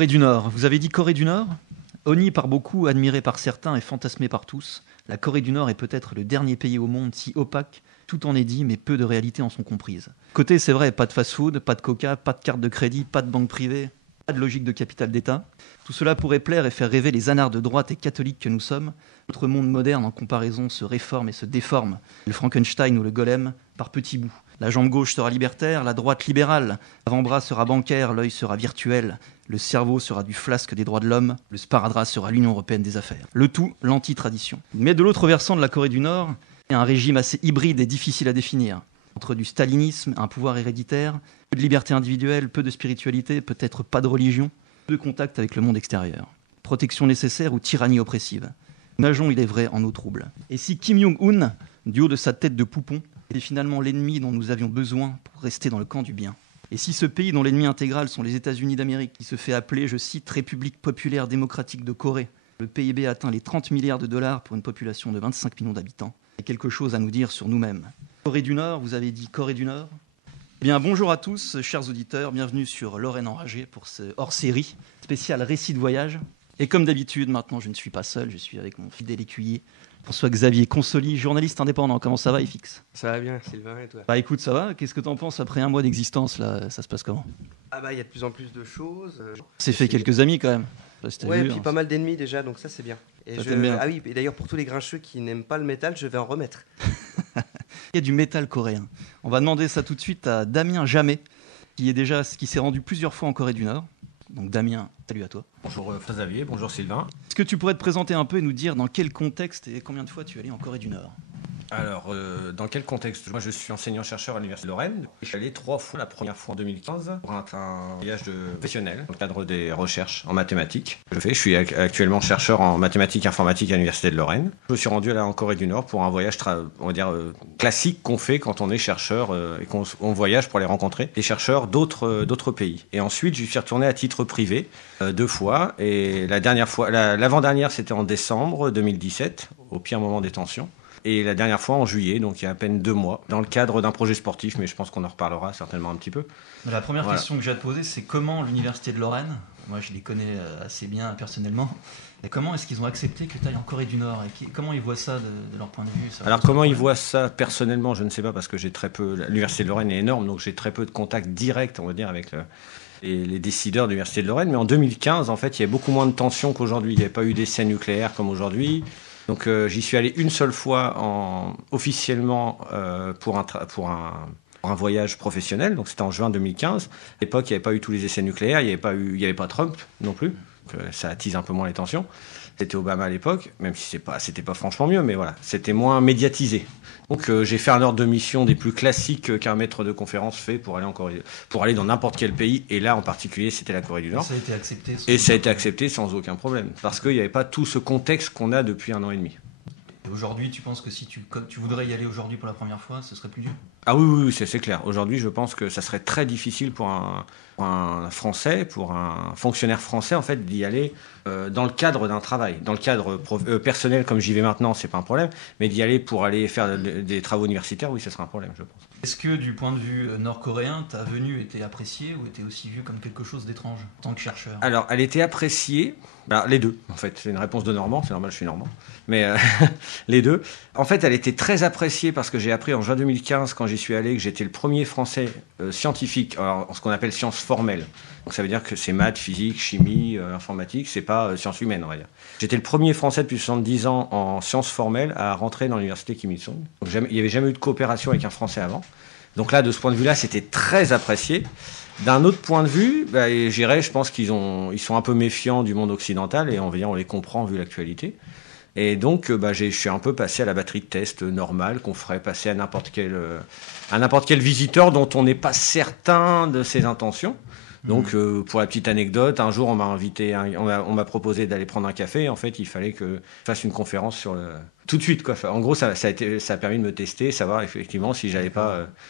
Corée du Nord. Vous avez dit Corée du Nord? Honnie par beaucoup, admirée par certains et fantasmée par tous, la Corée du Nord est peut-être le dernier pays au monde si opaque, tout en est dit, mais peu de réalités en sont comprises. Côté, c'est vrai, pas de fast-food, pas de coca, pas de carte de crédit, pas de banque privée, pas de logique de capital d'État. Tout cela pourrait plaire et faire rêver les anards de droite et catholiques que nous sommes. Notre monde moderne, en comparaison, se réforme et se déforme. Le Frankenstein ou le golem, par petits bouts. La jambe gauche sera libertaire, la droite libérale. L'avant-bras sera bancaire, l'œil sera virtuel. Le cerveau sera du flasque des droits de l'homme. Le sparadrap sera l'Union européenne des affaires. Le tout, l'anti-tradition. Mais de l'autre versant de la Corée du Nord, il y a un régime assez hybride et difficile à définir. Entre du stalinisme, un pouvoir héréditaire, peu de liberté individuelle, peu de spiritualité, peut-être pas de religion, peu de contact avec le monde extérieur. Protection nécessaire ou tyrannie oppressive. Nous nageons, il est vrai, en eau trouble. Et si Kim Jong-un, du haut de sa tête de poupon, était finalement l'ennemi dont nous avions besoin pour rester dans le camp du bien? Et si ce pays dont l'ennemi intégral sont les États-Unis d'Amérique, qui se fait appeler, je cite, République populaire démocratique de Corée, le PIB atteint les 30 milliards de dollars pour une population de 25 millions d'habitants, il y a quelque chose à nous dire sur nous-mêmes. Corée du Nord, vous avez dit Corée du Nord? Eh bien, bonjour à tous, chers auditeurs, bienvenue sur Lorraine Enragée pour ce hors-série spécial récit de voyage. Et comme d'habitude, maintenant, je ne suis pas seul, je suis avec mon fidèle écuyer, François-Xavier Consoli, journaliste indépendant. Comment ça va, FX? Ça va bien, Sylvain, et toi? Bah écoute, ça va. Qu'est-ce que t'en penses après un mois d'existence, là? Ça se passe comment? Ah bah, il y a de plus en plus de choses. C'est fait quelques amis, quand même. Ouais, et puis pas mal d'ennemis déjà, donc ça c'est bien. Et Ça t'aime bien. Ah oui, et d'ailleurs pour tous les grincheux qui n'aiment pas le métal, je vais en remettre. Il y a du métal coréen. On va demander ça tout de suite à Damien Jamet, qui s'est rendu plusieurs fois en Corée du Nord. Donc Damien, salut à toi. Bonjour Xavier, bonjour Sylvain. Est-ce que tu pourrais te présenter un peu et nous dire dans quel contexte et combien de fois tu es allé en Corée du Nord? Alors, dans quel contexte? Moi, je suis enseignant-chercheur à l'Université de Lorraine. Je suis allé 3 fois, la première fois en 2015, pour un voyage professionnel dans le cadre des recherches en mathématiques. Je suis actuellement chercheur en mathématiques informatiques à l'Université de Lorraine. Je me suis rendu là en Corée du Nord pour un voyage, on va dire, classique qu'on fait quand on est chercheur et qu'on voyage pour aller rencontrer des chercheurs d'autres pays. Et ensuite, je suis retourné à titre privé 2 fois. Et l'avant-dernière, c'était en décembre 2017, au pire moment des tensions. Et la dernière fois en juillet, donc il y a à peine 2 mois, dans le cadre d'un projet sportif, mais je pense qu'on en reparlera certainement un petit peu. La première question que j'ai à te poser, c'est comment l'Université de Lorraine, moi je les connais assez bien personnellement, et comment est-ce qu'ils ont accepté que tu ailles en Corée du Nord et comment ils voient ça de leur point de vue? Alors comment ils voient ça personnellement, je ne sais pas, parce que j'ai très peu... L'Université de Lorraine est énorme, donc j'ai très peu de contacts directs, on va dire, avec les décideurs de l'Université de Lorraine. Mais en 2015, en fait, il y avait beaucoup moins de tensions qu'aujourd'hui. Il n'y avait pas eu d'essais nucléaires comme aujourd'hui. Donc j'y suis allé une seule fois officiellement pour un voyage professionnel, donc c'était en juin 2015. À l'époque, il n'y avait pas eu tous les essais nucléaires, il n'y avait pas Trump non plus, donc, ça attise un peu moins les tensions. C'était Obama à l'époque, même si c'était pas franchement mieux, mais voilà, c'était moins médiatisé. Donc j'ai fait un ordre de mission des plus classiques qu'un maître de conférence fait pour aller dans n'importe quel pays, et là en particulier c'était la Corée du Nord. Ça a été accepté. Et ça a été accepté sans aucun problème, parce qu'il n'y avait pas tout ce contexte qu'on a depuis 1 an et demi. Et aujourd'hui, tu penses que si tu voudrais y aller aujourd'hui pour la première fois, ce serait plus dur? Ah oui, c'est clair. Aujourd'hui, je pense que ça serait très difficile pour un Français, pour un fonctionnaire français, en fait, d'y aller dans le cadre d'un travail. Dans le cadre personnel, comme j'y vais maintenant, c'est pas un problème, mais d'y aller pour aller faire des travaux universitaires, oui, ce serait un problème, je pense. Est-ce que du point de vue nord-coréen, ta venue était appréciée ou était aussi vue comme quelque chose d'étrange en tant que chercheur? Alors, elle était appréciée, les deux, en fait. C'est une réponse de Normand, c'est normal, je suis Normand. Mais les deux. En fait, elle était très appréciée parce que j'ai appris en juin 2015, quand j'y suis allé, que j'étais le premier Français scientifique, en ce qu'on appelle sciences formelles. Donc ça veut dire que c'est maths, physique, chimie, informatique, c'est pas sciences humaines, on va dire. J'étais le premier Français depuis 70 ans en sciences formelles à rentrer dans l'université Kim Il-sung. Donc, il n'y avait jamais eu de coopération avec un Français avant. Donc là, de ce point de vue-là, c'était très apprécié. D'un autre point de vue, je pense qu'ils sont un peu méfiants du monde occidental, et on les comprend vu l'actualité. Et donc, je suis un peu passé à la batterie de tests normale qu'on ferait passer à n'importe quel visiteur dont on n'est pas certain de ses intentions. Donc, pour la petite anecdote, un jour, on m'a proposé d'aller prendre un café. Et en fait, il fallait que je fasse une conférence sur tout de suite, quoi. Enfin, en gros, ça a permis de me tester, savoir effectivement si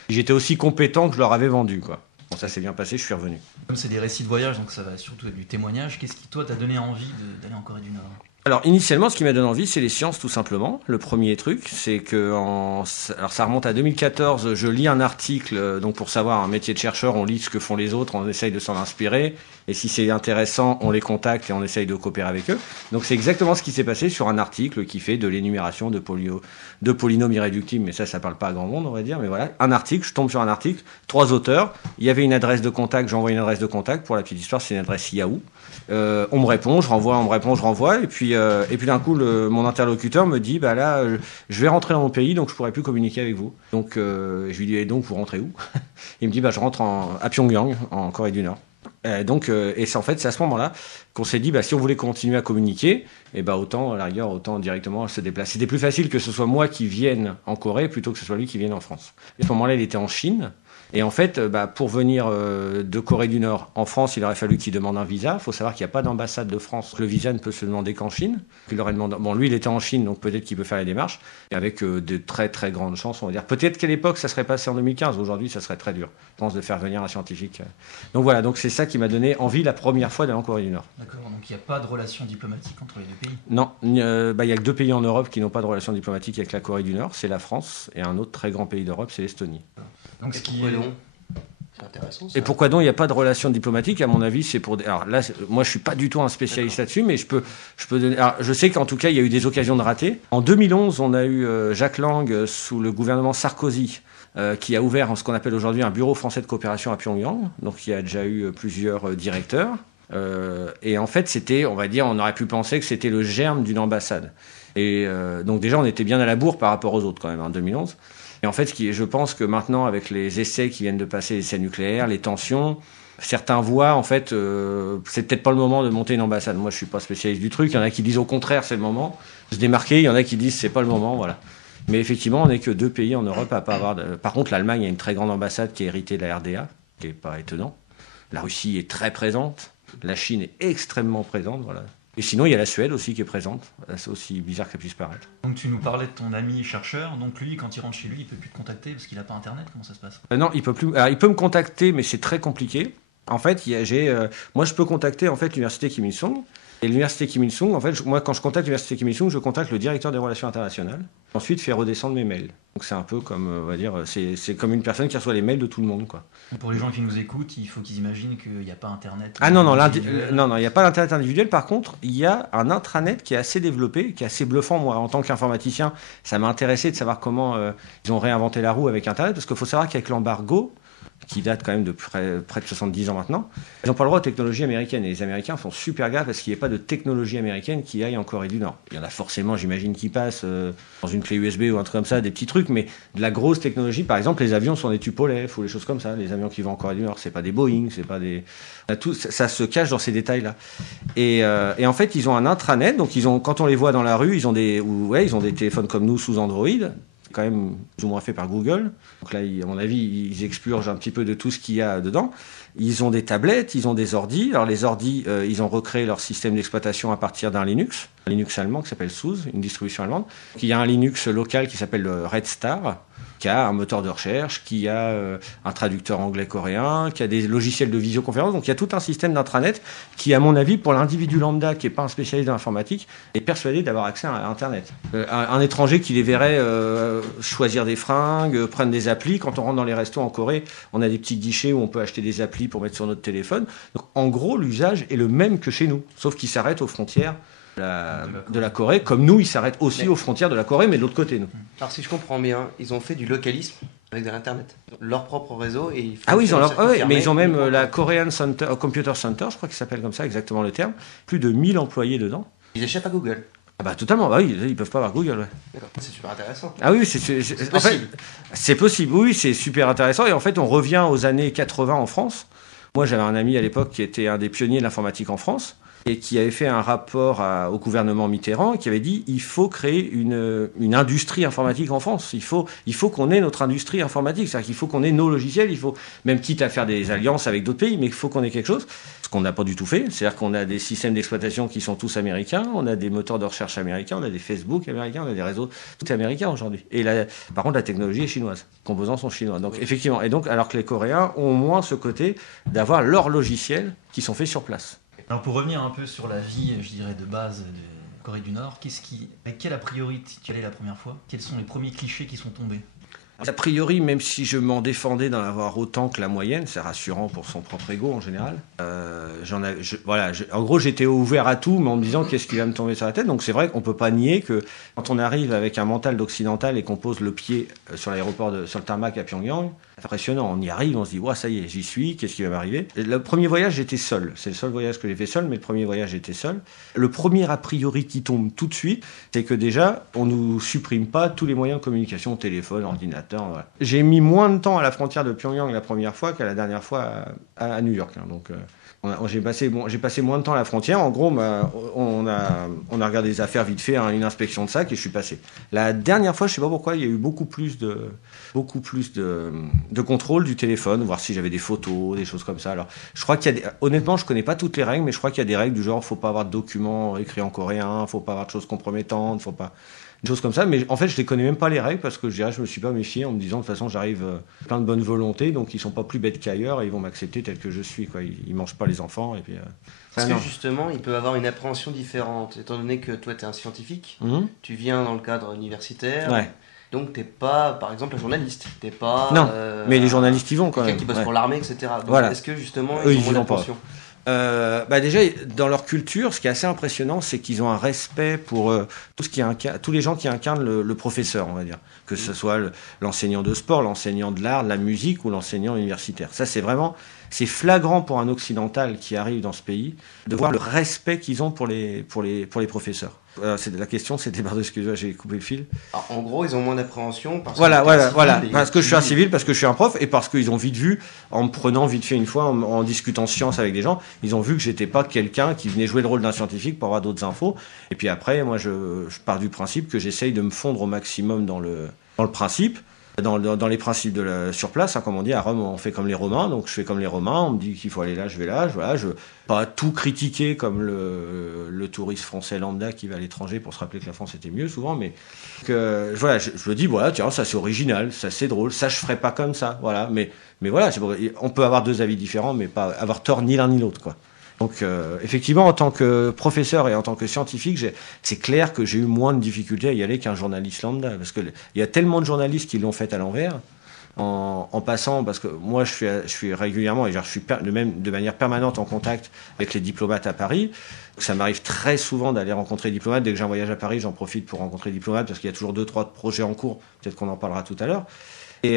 j'étais aussi compétent que je leur avais vendu, quoi. Bon, ça s'est bien passé, je suis revenu. Comme c'est des récits de voyage, donc ça va surtout être du témoignage. Qu'est-ce qui, toi, t'a donné envie d'aller en Corée du Nord? Alors initialement, ce qui m'a donné envie, c'est les sciences tout simplement. Le premier truc, c'est que alors ça remonte à 2014. Je lis un article, donc pour savoir un métier de chercheur, on lit ce que font les autres, on essaye de s'en inspirer, et si c'est intéressant, on les contacte et on essaye de coopérer avec eux. Donc c'est exactement ce qui s'est passé sur un article qui fait de l'énumération de polynômes irréductibles, mais ça parle pas à grand monde, on va dire. Mais voilà, un article, je tombe sur un article, 3 auteurs. Il y avait une adresse de contact, j'envoie une adresse de contact. Pour la petite histoire, c'est une adresse Yahoo. On me répond, je renvoie, on me répond, je renvoie, et puis d'un coup, mon interlocuteur me dit, bah là, je vais rentrer dans mon pays, donc je pourrai plus communiquer avec vous. Donc je lui dis, et donc vous rentrez où? Il me dit, bah je rentre à Pyongyang, en Corée du Nord. Et c'est en fait, c'est à ce moment-là qu'on s'est dit, bah si on voulait continuer à communiquer, et bah autant à la rigueur, autant directement se déplacer. C'était plus facile que ce soit moi qui vienne en Corée plutôt que ce soit lui qui vienne en France. À ce moment-là, il était en Chine. Et en fait, pour venir de Corée du Nord en France, il aurait fallu qu'il demande un visa. Il faut savoir qu'il n'y a pas d'ambassade de France. Le visa ne peut se demander qu'en Chine. Il aurait demandé... Bon, lui, il était en Chine, donc peut-être qu'il peut faire les démarches. Et avec de très, très grandes chances, on va dire. Peut-être qu'à l'époque, ça serait passé en 2015. Aujourd'hui, ça serait très dur, je pense, de faire venir un scientifique. Donc voilà, donc c'est ça qui m'a donné envie la première fois d'aller en Corée du Nord. D'accord, donc il n'y a pas de relation diplomatique entre les deux pays? Non, il n'y a que 2 pays en Europe qui n'ont pas de relation diplomatique avec la Corée du Nord. C'est la France et un autre très grand pays d'Europe, c'est l'Estonie. Donc ce qui est long. Intéressant, ça. Et pourquoi donc il n'y a pas de relation diplomatique? À mon avis, c'est pour... Alors là, moi, je suis pas du tout un spécialiste là-dessus, mais je peux donner... Alors, je sais qu'en tout cas, il y a eu des occasions de rater. En 2011, on a eu Jacques Lang, sous le gouvernement Sarkozy, qui a ouvert ce qu'on appelle aujourd'hui un bureau français de coopération à Pyongyang. Donc, il y a déjà eu plusieurs directeurs. Et en fait, c'était, on va dire, on aurait pu penser que c'était le germe d'une ambassade. Et donc déjà, on était bien à la bourre par rapport aux autres quand même, en 2011. Et en fait, je pense que maintenant, avec les essais qui viennent de passer, les essais nucléaires, les tensions, certains voient, en fait, c'est peut-être pas le moment de monter une ambassade. Moi, je suis pas spécialiste du truc. Il y en a qui disent au contraire, c'est le moment de se démarquer. Il y en a qui disent c'est pas le moment, voilà. Mais effectivement, on n'est que 2 pays en Europe à pas avoir... Par contre, l'Allemagne a une très grande ambassade qui est héritée de la RDA, qui est pas étonnant. La Russie est très présente. La Chine est extrêmement présente, voilà. Et sinon, il y a la Suède aussi qui est présente. C'est aussi bizarre que ça puisse paraître. Donc tu nous parlais de ton ami chercheur. Donc lui, quand il rentre chez lui, il peut plus te contacter parce qu'il n'a pas Internet. Comment ça se passe? Non, il peut plus. Alors, il peut me contacter, mais c'est très compliqué. En fait, moi, je peux contacter en fait l'université Kim Il-sung. Et l'université Kim Il-sung, en fait, moi, quand je contacte l'université Kim Il-sung, je contacte le directeur des relations internationales. Ensuite, fait redescendre mes mails. Donc c'est un peu comme, on va dire, c'est comme une personne qui reçoit les mails de tout le monde, quoi. Pour les gens qui nous écoutent, il faut qu'ils imaginent qu'il n'y a pas Internet. Ah non, il n'y a pas d'Internet individuel. Par contre, il y a un intranet qui est assez développé, qui est assez bluffant. Moi, en tant qu'informaticien, ça m'a intéressé de savoir comment ils ont réinventé la roue avec Internet. Parce qu'il faut savoir qu'avec l'embargo, qui date quand même de près de 70 ans maintenant, ils n'ont pas le droit aux technologies américaines. Et les Américains font super gaffe parce qu'il n'y ait pas de technologie américaine qui aille en Corée du Nord. Il y en a forcément, j'imagine, qui passent dans une clé USB ou un truc comme ça, des petits trucs, mais de la grosse technologie, par exemple, les avions sont des Tupolev ou les choses comme ça. Les avions qui vont en Corée du Nord, c'est pas des Boeing, c'est pas des... Tout, ça se cache dans ces détails-là. Et en fait, ils ont un intranet, donc quand on les voit dans la rue, ils ont des téléphones comme nous sous Android, quand même plus ou moins fait par Google. Donc là, à mon avis, ils expurgent un petit peu de tout ce qu'il y a dedans. Ils ont des tablettes, ils ont des ordis. Alors les ordis, ils ont recréé leur système d'exploitation à partir d'un Linux, un Linux allemand qui s'appelle SUSE, une distribution allemande. Il y a un Linux local qui s'appelle le Red Star, qui a un moteur de recherche, qui a un traducteur anglais-coréen, qui a des logiciels de visioconférence. Donc il y a tout un système d'intranet qui, à mon avis, pour l'individu lambda qui n'est pas un spécialiste de l'informatique, est persuadé d'avoir accès à Internet. Un étranger qui les verrait choisir des fringues, prendre des applis. Quand on rentre dans les restos en Corée, on a des petits guichets où on peut acheter des applis pour mettre sur notre téléphone. Donc en gros, l'usage est le même que chez nous, sauf qu'il s'arrête aux frontières de la Corée, comme nous, ils s'arrêtent aussi aux frontières de la Corée, mais de l'autre côté, nous. Alors si je comprends bien, ils ont fait du localisme avec de l'Internet. Leur propre réseau et mais ils ont même la Korean Computer Center, je crois qu'il s'appelle comme ça, exactement le terme. Plus de 1000 employés dedans. Ils échappent à Google. Ah bah totalement, bah oui, ils peuvent pas avoir Google, ouais. D'accord, c'est super intéressant. Ah oui, en fait, c'est possible, oui, c'est super intéressant. Et en fait, on revient aux années 80 en France. Moi, j'avais un ami à l'époque qui était un des pionniers de l'informatique en France et qui avait fait un rapport au gouvernement Mitterrand qui avait dit il faut créer une industrie informatique en France. Il faut qu'on ait notre industrie informatique, c'est-à-dire qu'il faut qu'on ait nos logiciels, il faut, même quitte à faire des alliances avec d'autres pays, mais il faut qu'on ait quelque chose, ce qu'on n'a pas du tout fait. C'est-à-dire qu'on a des systèmes d'exploitation qui sont tous américains, on a des moteurs de recherche américains, on a des Facebook américains, on a des réseaux tout américains aujourd'hui. Et là, par contre, la technologie est chinoise, les composants sont chinois. Donc effectivement, et donc alors que les Coréens ont au moins ce côté d'avoir leurs logiciels qui sont faits sur place. Alors pour revenir un peu sur la vie, je dirais, de base Corée du Nord. Avec quel a priori tu y allais la première fois? Quels sont les premiers clichés qui sont tombés? A priori, même si je m'en défendais d'en avoir autant que la moyenne, c'est rassurant pour son propre ego en général. En gros, j'étais ouvert à tout, mais en me disant qu'est-ce qui va me tomber sur la tête. Donc c'est vrai qu'on peut pas nier que quand on arrive avec un mental d'occidental et qu'on pose le pied sur l'aéroport, sur le tarmac à Pyongyang, c'est impressionnant. On y arrive, on se dit ouais, ça y est, j'y suis. Qu'est-ce qui va m'arriver? Le premier voyage, j'étais seul. C'est le seul voyage que j'ai fait seul, mais le premier voyage, j'étais seul. Le premier a priori qui tombe tout de suite, c'est que déjà, on nous supprime pas tous les moyens de communication, téléphone, ordinateur. Voilà. J'ai mis moins de temps à la frontière de Pyongyang la première fois qu'à la dernière fois à New York. Donc, j'ai passé moins de temps à la frontière. En gros, on a regardé des affaires vite fait, une inspection de sac et je suis passé. La dernière fois, je sais pas pourquoi, il y a eu beaucoup plus de contrôle du téléphone, voir si j'avais des photos, des choses comme ça. Alors, je crois honnêtement, je connais pas toutes les règles, mais je crois qu'il y a des règles du genre, faut pas avoir de documents écrits en coréen, faut pas avoir de choses compromettantes, faut pas des choses comme ça. Mais en fait, je les connais même pas les règles parce que je me suis pas méfié en me disant de toute façon, j'arrive plein de bonne volonté, donc ils sont pas plus bêtes qu'ailleurs et ils vont m'accepter tel que je suis, quoi. Ils mangent pas les enfants et puis. Parce que justement, il peut avoir une appréhension différente, étant donné que toi, tu es un scientifique, tu viens dans le cadre universitaire. Ouais. Donc t'es pas, par exemple, un journaliste. T'es pas. Non, mais les journalistes y vont quand même. Quelqu'un qui bosse pour l'armée, etc. Donc voilà. est-ce que justement eux, ils ont moins d'attention? Déjà, dans leur culture, ce qui est assez impressionnant, c'est qu'ils ont un respect pour tous les gens qui incarnent le professeur, on va dire. Que ce soit l'enseignant de sport, l'enseignant de l'art, de la musique ou l'enseignant universitaire. Ça, c'est flagrant pour un occidental qui arrive dans ce pays de voir le respect qu'ils ont pour les professeurs. La question, c'était, pardon, excusez-moi, j'ai coupé le fil. Alors, en gros, ils ont moins d'appréhension parce voilà. Parce que je suis un civil, parce que je suis un prof, et parce qu'ils ont vite vu, en me prenant vite fait une fois, en discutant science avec des gens, ils ont vu que j'étais pas quelqu'un qui venait jouer le rôle d'un scientifique pour avoir d'autres infos. Et puis après, moi, je pars du principe que j'essaye de me fondre au maximum dans le principe. Dans les principes sur place, comme on dit, à Rome, on fait comme les Romains, donc je fais comme les Romains, on me dit qu'il faut aller là, je vais là, voilà, je pas tout critiquer comme le touriste français lambda qui va à l'étranger pour se rappeler que la France était mieux souvent, mais je me dis, voilà, tiens, ça c'est original, ça c'est drôle, ça je ferais pas comme ça, voilà, mais voilà, on peut avoir deux avis différents, mais pas avoir tort ni l'un ni l'autre, quoi. Donc effectivement, en tant que professeur et en tant que scientifique, c'est clair que j'ai eu moins de difficultés à y aller qu'un journaliste lambda, parce qu'il y a tellement de journalistes qui l'ont fait à l'envers, en passant, parce que moi je suis régulièrement, et je suis de manière permanente en contact avec les diplomates à Paris. Ça m'arrive très souvent d'aller rencontrer des diplomates. Dès que j'ai un voyage à Paris, j'en profite pour rencontrer des diplomates, parce qu'il y a toujours 2-3 projets en cours, peut-être qu'on en parlera tout à l'heure. Et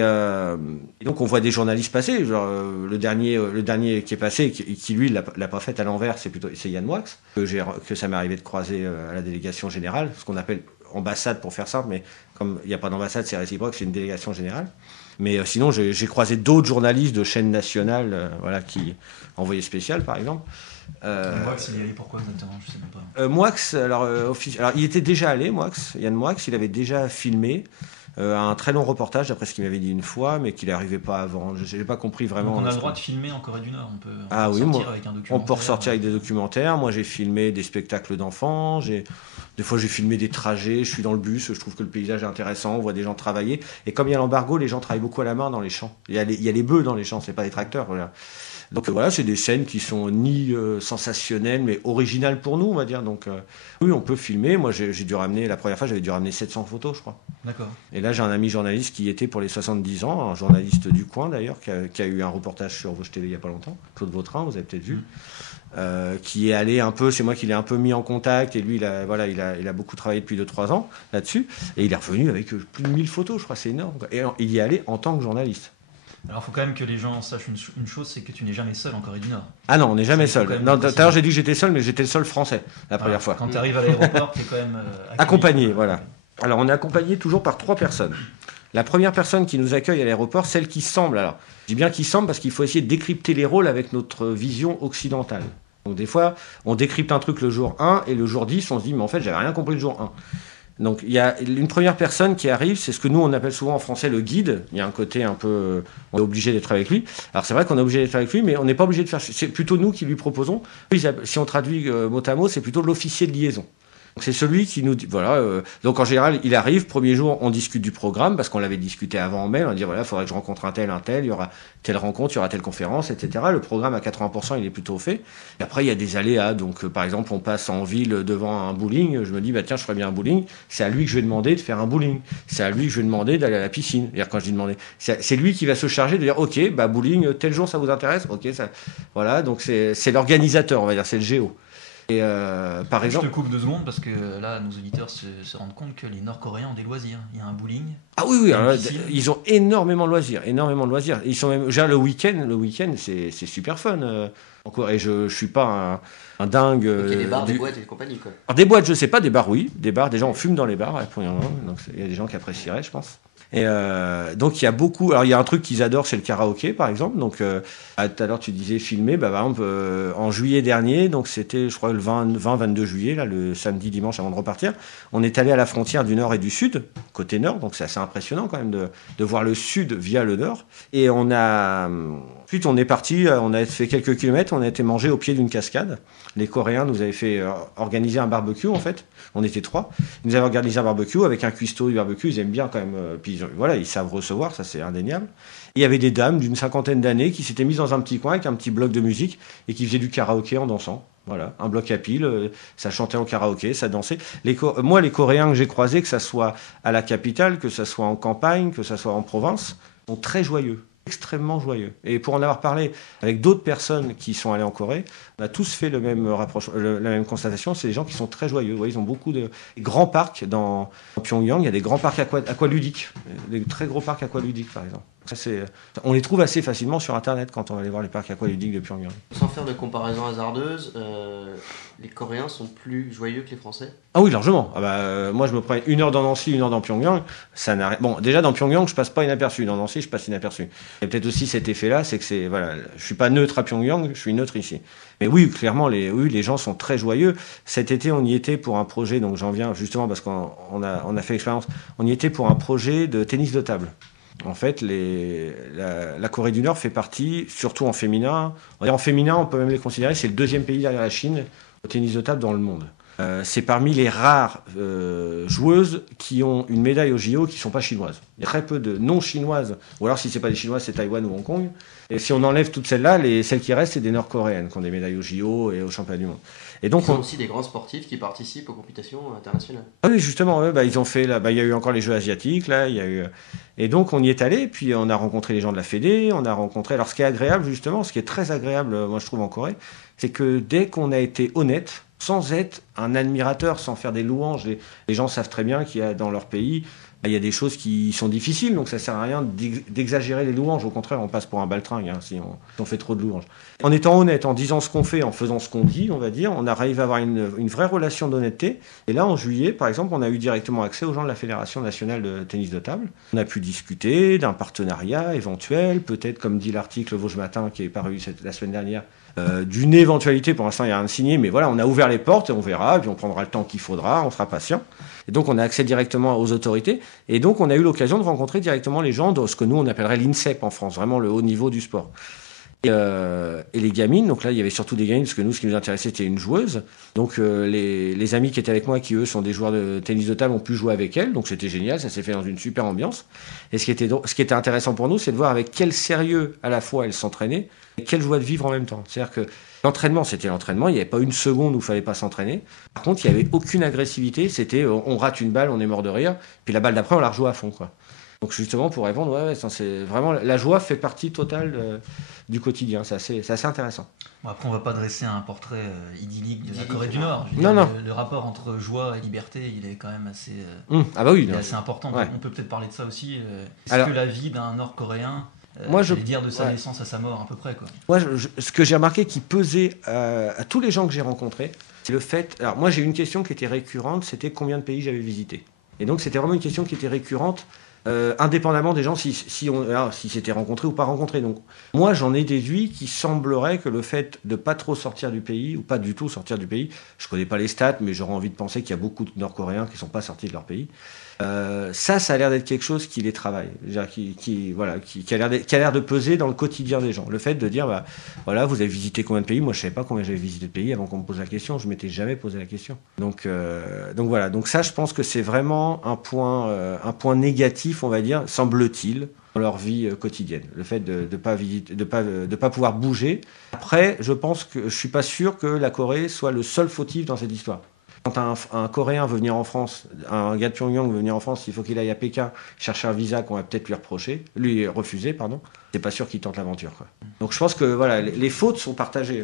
donc on voit des journalistes passer, genre le dernier qui est passé, qui lui l'a pas fait à l'envers, c'est Yann Moix, que ça m'est arrivé de croiser à la délégation générale, ce qu'on appelle ambassade pour faire simple, mais comme il n'y a pas d'ambassade, c'est réciproque, c'est une délégation générale. Mais sinon j'ai croisé d'autres journalistes de chaînes nationales, qui envoyé spécial par exemple. Moix, il y allait pourquoi exactement? Je sais même pas. Moix, alors il était déjà allé, Yann Moix, il avait déjà filmé. Un très long reportage, d'après ce qu'il m'avait dit une fois, mais qu'il n'arrivait pas avant. Je n'ai pas compris vraiment. Donc on a le droit de filmer en Corée du Nord. On peut ressortir avec des documentaires. Moi, j'ai filmé des spectacles d'enfants. Des fois, j'ai filmé des trajets. Je suis dans le bus. Je trouve que le paysage est intéressant. On voit des gens travailler. Et comme il y a l'embargo, les gens travaillent beaucoup à la main dans les champs. Il y a les bœufs dans les champs. C'est pas des tracteurs. Voilà. Donc voilà, c'est des scènes qui sont ni sensationnelles, mais originales pour nous, on va dire. Donc oui, on peut filmer. Moi, la première fois, j'avais dû ramener 700 photos, je crois. D'accord. Et là, j'ai un ami journaliste qui y était pour les 70 ans, un journaliste du coin d'ailleurs, qui a eu un reportage sur Vosges TV il n'y a pas longtemps, Claude Vautrin, vous avez peut-être vu, qui est allé un peu, c'est moi qui l'ai un peu mis en contact, et lui, il a beaucoup travaillé depuis 2-3 ans là-dessus, et il est revenu avec plus de 1000 photos, je crois, c'est énorme. Et il y est allé en tant que journaliste. Alors, il faut quand même que les gens sachent une chose, c'est que tu n'es jamais seul en Corée du Nord. Ah non, on n'est jamais seul. Tout à l'heure, j'ai dit que j'étais seul, mais j'étais le seul français la première fois. Quand tu arrives à l'aéroport, tu es quand même accompagné. Voilà. Alors, on est accompagné toujours par 3 personnes. La première personne qui nous accueille à l'aéroport, celle qui semble. Alors, je dis bien qui semble parce qu'il faut essayer de décrypter les rôles avec notre vision occidentale. Donc, des fois, on décrypte un truc le jour 1 et le jour 10, on se dit, mais en fait, j'avais rien compris le jour 1. Donc il y a une première personne qui arrive, c'est ce que nous on appelle souvent en français le guide. Il y a un côté un peu, on est obligé d'être avec lui. Alors c'est vrai qu'on est obligé d'être avec lui, mais on n'est pas obligé de faire. C'est plutôt nous qui lui proposons. Si on traduit mot à mot, c'est plutôt l'officier de liaison. C'est celui qui nous dit, voilà, donc en général, il arrive, premier jour, on discute du programme, parce qu'on l'avait discuté avant en mail, on dit, voilà, il faudrait que je rencontre un tel, il y aura telle rencontre, il y aura telle conférence, etc. Le programme, à 80%, il est plutôt fait. Et après, il y a des aléas, donc par exemple, on passe en ville devant un bowling, je me dis, bah tiens, je ferais bien un bowling, c'est à lui que je vais demander de faire un bowling, c'est à lui que je vais demander d'aller à la piscine. C'est-à-dire, quand je dis demander, c'est lui qui va se charger de dire, ok, bah bowling, tel jour, ça vous intéresse? Ok, ça, voilà, donc c'est l'organisateur, on va dire, c'est le géo. Et par exemple, je te coupe 2 secondes parce que là, nos auditeurs se rendent compte que les Nord-Coréens ont des loisirs. Il y a un bowling. Ah oui, alors là, ils ont énormément de loisirs. Ils sont même, déjà le week-end, c'est super fun. Et je suis pas un dingue. Donc il y a des bars, des boîtes et compagnie, quoi. Alors des boîtes, je sais pas, des bars, oui, des gens on fume dans les bars, premièrement, donc il y a des gens qui apprécieraient, je pense. Et donc il y a beaucoup. Alors il y a un truc qu'ils adorent, c'est le karaoké, par exemple. Donc tout à l'heure tu disais filmer, par exemple en juillet dernier, donc c'était je crois le 20-22 juillet, là, le samedi dimanche avant de repartir, on est allé à la frontière du nord et du sud, côté nord, donc c'est assez impressionnant quand même de voir le sud via le nord. Et ensuite on est parti, on a fait quelques kilomètres, on a été manger au pied d'une cascade. Les Coréens nous avaient fait organiser un barbecue en fait. On était 3. Ils nous avaient organisé un barbecue avec un cuistot du barbecue. Ils aiment bien quand même. Puis voilà, ils savent recevoir, ça c'est indéniable. Et il y avait des dames d'une 50aine d'années qui s'étaient mises dans un petit coin avec un petit bloc de musique et qui faisaient du karaoké en dansant. Voilà, un bloc à piles, ça chantait en karaoké, ça dansait. Moi, les Coréens que j'ai croisés, que ça soit à la capitale, que ça soit en campagne, que ça soit en province, sont très joyeux. Extrêmement joyeux. Et pour en avoir parlé avec d'autres personnes qui sont allées en Corée, on a tous fait la même constatation, c'est des gens qui sont très joyeux. Vous voyez, ils ont beaucoup de grands parcs dans Pyongyang, il y a des grands parcs aqualudiques, des très gros parcs aqualudiques par exemple. On les trouve assez facilement sur Internet quand on va aller voir les parcs aqualudiques de Pyongyang. Sans faire de comparaison hasardeuse, les Coréens sont plus joyeux que les Français? Ah oui, largement. Moi, je me prends 1 heure dans Nancy, 1 heure dans Pyongyang. Ça n'a rien. Bon, déjà dans Pyongyang, je passe pas inaperçu. Dans Nancy, je passe inaperçu. Il y a peut-être aussi cet effet-là, c'est que voilà, je suis pas neutre à Pyongyang, je suis neutre ici. Mais oui, clairement, les gens sont très joyeux. Cet été, on y était pour un projet, donc j'en viens justement parce qu'on a fait l'expérience. On y était pour un projet de tennis de table. En fait, la Corée du Nord fait partie, surtout en féminin. En féminin, on peut même les considérer, c'est le 2e pays derrière la Chine au tennis de table dans le monde. C'est parmi les rares joueuses qui ont une médaille au JO qui ne sont pas chinoises. Il y a très peu de non-chinoises, ou alors si ce n'est pas des chinoises, c'est Taïwan ou Hong Kong. Et si on enlève toutes celles-là, celles qui restent, c'est des Nord-Coréennes qui ont des médailles au JO et au championnat du monde. Et donc, ils ont aussi des grands sportifs qui participent aux compétitions internationales. Ah oui, justement, ils ont fait, il y a eu encore les Jeux asiatiques, là, il y a eu... Et donc on y est allé, puis on a rencontré les gens de la Fédé, on a rencontré... Alors ce qui est agréable, justement, ce qui est très agréable, moi je trouve en Corée, c'est que dès qu'on a été honnête, sans être un admirateur, sans faire des louanges, les gens savent très bien qu'il y a dans leur pays, il y a des choses qui sont difficiles, donc ça ne sert à rien d'exagérer les louanges. Au contraire, on passe pour un baltringue si on fait trop de louanges. En étant honnête, en disant ce qu'on fait, en faisant ce qu'on dit, on va dire, on arrive à avoir une vraie relation d'honnêteté. Et là, en juillet, par exemple, on a eu directement accès aux gens de la Fédération nationale de tennis de table. On a pu discuter d'un partenariat éventuel, peut-être, comme dit l'article Vosges Matin qui est paru la semaine dernière, d'une éventualité. Pour l'instant, il n'y a rien de signé, mais voilà, on a ouvert les portes et on verra, puis on prendra le temps qu'il faudra, on sera patient. Et donc, on a accès directement aux autorités. Et donc, on a eu l'occasion de rencontrer directement les gens de ce que nous, on appellerait l'INSEP en France, vraiment le haut niveau du sport. Et les gamines, donc là, il y avait surtout des gamines, parce que nous, ce qui nous intéressait, c'était une joueuse. Donc, les amis qui étaient avec moi, qui eux sont des joueurs de tennis de table, ont pu jouer avec elle. Donc, c'était génial, ça s'est fait dans une super ambiance. Et ce qui était intéressant pour nous, c'est de voir avec quel sérieux, à la fois, elle s'entraînait, et quelle joie de vivre en même temps. C'est-à-dire que l'entraînement, c'était l'entraînement. Il n'y avait pas une seconde où il ne fallait pas s'entraîner. Par contre, il n'y avait aucune agressivité. C'était on rate une balle, on est mort de rire. Puis la balle d'après, on la rejoue à fond, quoi. Donc justement, pour répondre, c'est vraiment la joie fait partie totale du quotidien. C'est assez intéressant. Bon, après, on ne va pas dresser un portrait idyllique de la Corée du Nord. Non. Le rapport entre joie et liberté, il est quand même assez, assez important. Ouais. On peut peut-être parler de ça aussi. Est-ce que la vie d'un Nord-Coréen, je vais dire de sa naissance à sa mort à peu près, quoi. Moi, ce que j'ai remarqué qui pesait à tous les gens que j'ai rencontrés, c'est le fait... Alors moi, j'ai une question qui était récurrente, c'était combien de pays j'avais visité. Et donc, c'était vraiment une question qui était récurrente, indépendamment des gens si s'étaient rencontrés ou pas rencontrés. Donc, moi, j'en ai déduit qu'il semblerait que le fait de pas trop sortir du pays, ou pas du tout sortir du pays, je connais pas les stats, mais j'aurais envie de penser qu'il y a beaucoup de Nord-Coréens qui sont pas sortis de leur pays, Ça a l'air d'être quelque chose qui les travaille, qui a l'air de peser dans le quotidien des gens. Le fait de dire, voilà, vous avez visité combien de pays? Moi, je ne savais pas combien j'avais visité de pays avant qu'on me pose la question. Je ne m'étais jamais posé la question. Donc voilà. Donc ça, je pense que c'est vraiment un point négatif, on va dire, semble-t-il, dans leur vie quotidienne. Le fait de ne pas pouvoir bouger. Après, je suis pas sûr que la Corée soit le seul fautif dans cette histoire. Quand un Coréen veut venir en France, un gars de Pyongyang veut venir en France, il faut qu'il aille à Pékin chercher un visa qu'on va peut-être lui refuser, pardon. C'est pas sûr qu'il tente l'aventure, quoi. Donc je pense que voilà, les fautes sont partagées.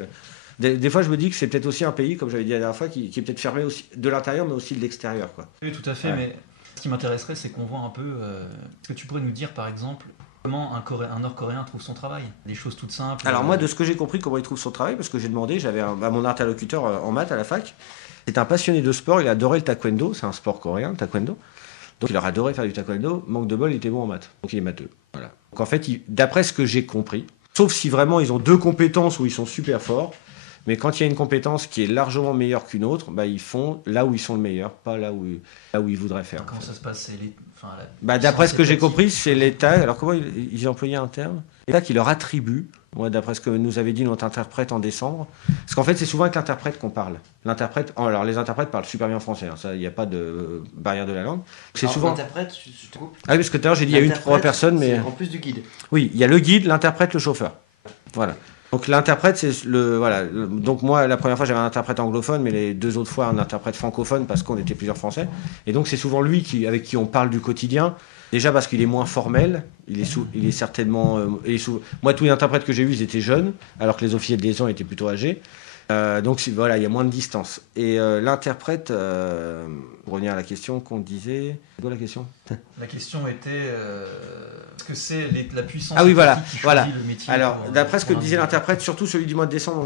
Des fois, je me dis que c'est peut-être aussi un pays, comme j'avais dit la dernière fois, qui est peut-être fermé aussi de l'intérieur, mais aussi de l'extérieur, quoi. Oui, tout à fait. Ouais. Mais ce qui m'intéresserait, c'est qu'on voit un peu. Est-ce que tu pourrais nous dire, par exemple, comment un Nord-Coréen trouve son travail? Des choses toutes simples. Alors moi, de ce que j'ai compris, comment il trouve son travail, parce que j'ai demandé, j'avais mon interlocuteur en maths à la fac. C'est un passionné de sport, il adorait le taekwondo, c'est un sport coréen, le taekwondo. Donc il aurait adoré faire du taekwondo, manque de bol, il était bon en maths. Donc il est matheux. Voilà. Donc en fait, d'après ce que j'ai compris, sauf si vraiment ils ont deux compétences où ils sont super forts, mais quand il y a une compétence qui est largement meilleure qu'une autre, ils font là où ils sont le meilleur, pas là où ils voudraient faire. Comment ça se passe? D'après ce que j'ai compris, c'est l'État. Alors comment ils employaient un terme? L'État qui leur attribue, d'après ce que nous avait dit notre interprète en décembre, parce qu'en fait c'est souvent avec l'interprète qu'on parle. Alors les interprètes parlent super bien français, hein, ça il n'y a pas de barrière de la langue. C'est souvent l'interprète. Je te coupe. Ah oui, parce que tout à l'heure j'ai dit il y a eu 3 personnes, mais en plus du guide. Oui, il y a le guide, l'interprète, le chauffeur. Voilà. Donc l'interprète, c'est donc moi, la première fois, j'avais un interprète anglophone, mais les 2 autres fois, un interprète francophone, parce qu'on était plusieurs Français. Et donc c'est souvent lui avec qui on parle du quotidien. Déjà parce qu'il est moins formel, il est certainement... Moi, tous les interprètes que j'ai eus, ils étaient jeunes, alors que les officiers de liaison étaient plutôt âgés. Donc voilà, il y a moins de distance. Et l'interprète, pour revenir à la question qu'on disait... C'est quoi la question? La question était... Est-ce que c'est la puissance qui voilà. Le métier? Alors, d'après ce que disait l'interprète, surtout celui du mois de décembre,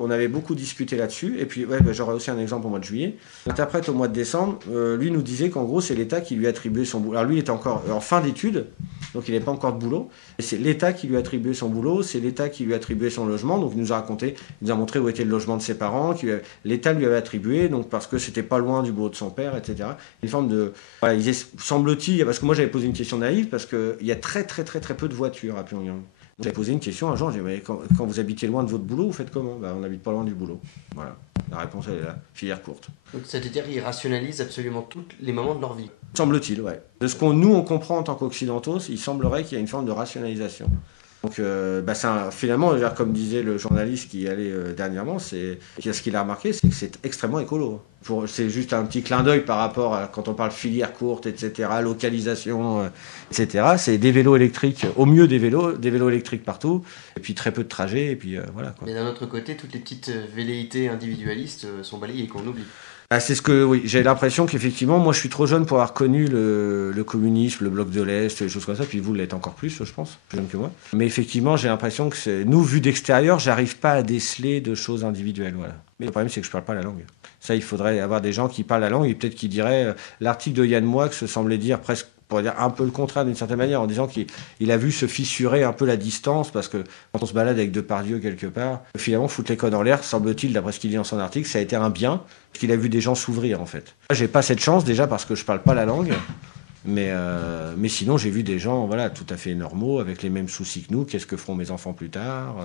on avait beaucoup discuté là-dessus. Et puis, j'aurai aussi un exemple au mois de juillet. L'interprète au mois de décembre, lui nous disait qu'en gros, c'est l'État qui lui attribuait son boulot. Alors lui, il était encore en fin d'études, donc il n'avait pas encore de boulot. Et c'est l'État qui lui attribuait son boulot, c'est l'État qui lui attribuait son logement. Donc il nous a raconté, il nous a montré où était le logement de ses parents, l'État lui avait attribué, donc parce que c'était pas loin du boulot de son père, etc. Une forme de... Voilà, semble-t-il, parce que moi j'avais posé une question naïve, parce qu'il y a très peu de voitures à Pyongyang. J'avais posé une question un jour, j'ai dit, mais quand vous habitez loin de votre boulot, vous faites comment? On n'habite pas loin du boulot. Voilà, la réponse elle est là, filière courte. Donc ça veut dire qu'ils rationalisent absolument tous les moments de leur vie. Semble-t-il, ouais. De ce qu'on comprend en tant qu'occidentaux, il semblerait qu'il y a une forme de rationalisation. Donc finalement, comme disait le journaliste qui y allait dernièrement, ce qu'il a remarqué, c'est que c'est extrêmement écolo. C'est juste un petit clin d'œil par rapport à quand on parle filière courte, etc., localisation, etc. C'est des vélos électriques, au mieux des vélos électriques partout, et puis très peu de trajets, et puis voilà, quoi. Mais d'un autre côté, toutes les petites velléités individualistes sont balayées et qu'on oublie. C'est ce que, oui, j'ai l'impression qu'effectivement, moi je suis trop jeune pour avoir connu le communisme, le bloc de l'Est, des choses comme ça, puis vous l'êtes encore plus, je pense, plus jeune que moi. Mais effectivement, j'ai l'impression que nous, vu d'extérieur, j'arrive pas à déceler de choses individuelles, voilà. Mais le problème, c'est que je parle pas la langue. Ça, il faudrait avoir des gens qui parlent la langue, et peut-être qui diraient, l'article de Yann Moix semblait dire presque, pour dire un peu le contraire d'une certaine manière, en disant qu'il a vu se fissurer un peu la distance, parce que quand on se balade avec Depardieu quelque part, finalement, foutre les codes en l'air, semble-t-il, d'après ce qu'il dit dans son article, ça a été un bien, parce qu'il a vu des gens s'ouvrir, en fait. Moi, j'ai pas cette chance, déjà, parce que je parle pas la langue, mais sinon, j'ai vu des gens, voilà, tout à fait normaux, avec les mêmes soucis que nous. Qu'est-ce que feront mes enfants plus tard?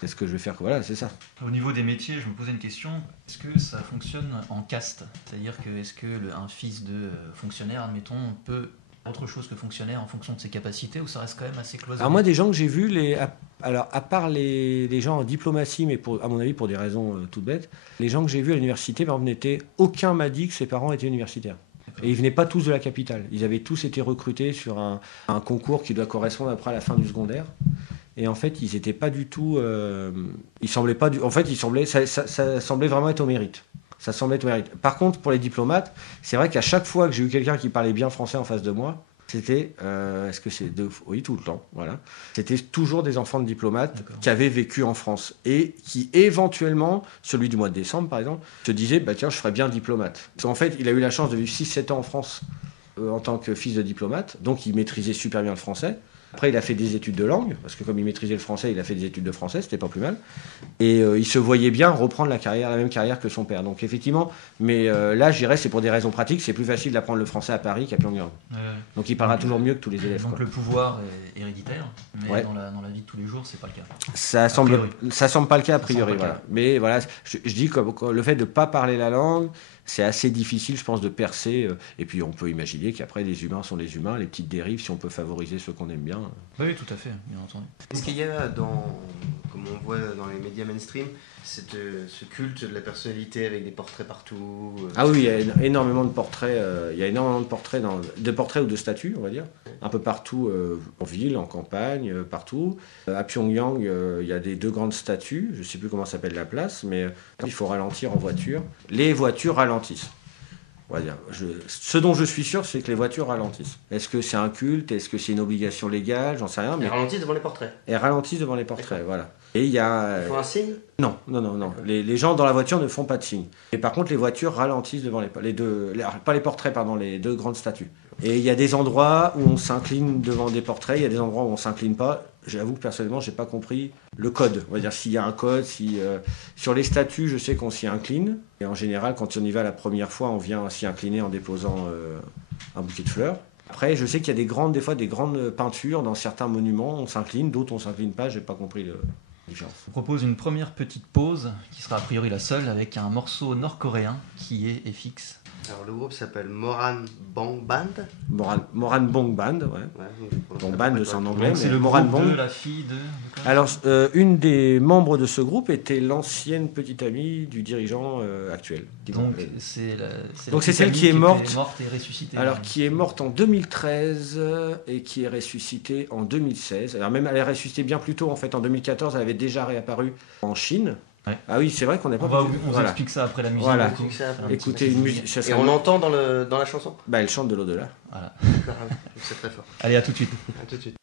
Qu'est-ce que je vais faire? Voilà, c'est ça. Au niveau des métiers, je me posais une question. Est-ce que ça fonctionne en caste? C'est-à-dire que est-ce que un fils de fonctionnaire, admettons, peut autre chose que fonctionnaire en fonction de ses capacités, ou ça reste quand même assez cloisonné? Alors moi, des gens que j'ai vus, à part les gens en diplomatie, mais à mon avis pour des raisons toutes bêtes, les gens que j'ai vus à l'université, par exemple, aucun m'a dit que ses parents étaient universitaires. Et ils venaient pas tous de la capitale. Ils avaient tous été recrutés sur un concours qui doit correspondre après à la fin du secondaire. Et en fait, ils n'étaient pas du tout... ils semblaient pas... En fait, ça semblait vraiment être au mérite. Ça semblait être au mérite. Par contre, pour les diplomates, c'est vrai qu'à chaque fois que j'ai eu quelqu'un qui parlait bien français en face de moi, c'était... est-ce que c'est oui, tout le temps. Voilà. C'était toujours des enfants de diplomates qui avaient vécu en France. Et qui, éventuellement, celui du mois de décembre, par exemple, se disait, tiens, je ferais bien diplomate. Parce qu'en fait, il a eu la chance de vivre 6-7 ans en France en tant que fils de diplomate. Donc, il maîtrisait super bien le français. Après, il a fait des études de langue, parce que comme il maîtrisait le français, il a fait des études de français, c'était pas plus mal. Et il se voyait bien reprendre la même carrière que son père. Donc effectivement, mais là, je dirais, c'est pour des raisons pratiques, c'est plus facile d'apprendre le français à Paris qu'à Pyongyang. Donc il parlera toujours mieux que tous les élèves. Donc le pouvoir est héréditaire, mais dans la vie de tous les jours, c'est pas le cas. Ça semble pas le cas a priori, voilà. Mais voilà, je dis que le fait de ne pas parler la langue, c'est assez difficile, je pense, de percer. Et puis on peut imaginer qu'après, les humains sont les humains, les petites dérives, si on peut favoriser ceux qu'on aime bien. Oui, tout à fait, bien entendu. Est-ce qu'il y a, comme on voit dans les médias mainstream, ce culte de la personnalité avec des portraits partout Ah oui, il y a énormément de portraits. Il y a énormément de portraits, de portraits ou de statues, on va dire, un peu partout, en ville, en campagne, partout. À Pyongyang, il y a deux grandes statues. Je ne sais plus comment s'appelle la place, mais il faut ralentir en voiture. Les voitures ralentissent. On va dire. Ce dont je suis sûr, c'est que les voitures ralentissent. Est-ce que c'est un culte? Est-ce que c'est une obligation légale? J'en sais rien. Mais... Elles ralentissent devant les portraits. Elles ralentissent devant les portraits, voilà. Et il y a... Ils font un signe? Non. Les gens dans la voiture ne font pas de signe. Et par contre, les voitures ralentissent devant pas les portraits, pardon, les deux grandes statues. Et il y a des endroits où on s'incline devant des portraits, il y a des endroits où on ne s'incline pas. J'avoue que personnellement, je n'ai pas compris le code. On va dire s'il y a un code, sur les statues, je sais qu'on s'y incline. Et en général, quand on y va la première fois, on vient s'y incliner en déposant un bouquet de fleurs. Après, je sais qu'il y a des fois des grandes peintures dans certains monuments, on s'incline, d'autres on ne s'incline pas, je n'ai pas compris la différence. Je propose une première petite pause, qui sera a priori la seule, avec un morceau nord-coréen qui est FX. Alors le groupe s'appelle Moran Bang Band. Moran Bang Band, ouais. Bang Band, c'est en anglais. C'est le Moran groupe Bang. de la fille de quoi? Alors, une des membres de ce groupe était l'ancienne petite amie du dirigeant actuel. Donc c'est celle qui est morte et ressuscitée. Alors, qui est morte en 2013 et qui est ressuscitée en 2016. Alors même, elle est ressuscitée bien plus tôt, en fait. En 2014, elle avait déjà réapparu en Chine. Ouais. Ah oui, c'est vrai qu'on n'est pas... On explique ça après la musique. Voilà. Écoutez une musique. Et on l'entend dans la chanson? Elle chante de l'au-delà. Voilà. C'est très fort. Allez, à tout de suite. À tout de suite.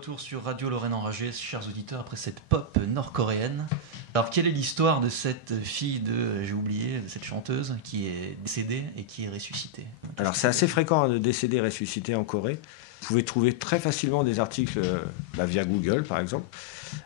retour sur Radio Lorraine Enragée, chers auditeurs, après cette pop nord-coréenne. Alors, quelle est l'histoire de cette fille j'ai oublié, cette chanteuse qui est décédée et qui est ressuscitée? Alors, c'est assez fréquent de décéder et ressusciter en Corée. Vous pouvez trouver très facilement des articles via Google, par exemple.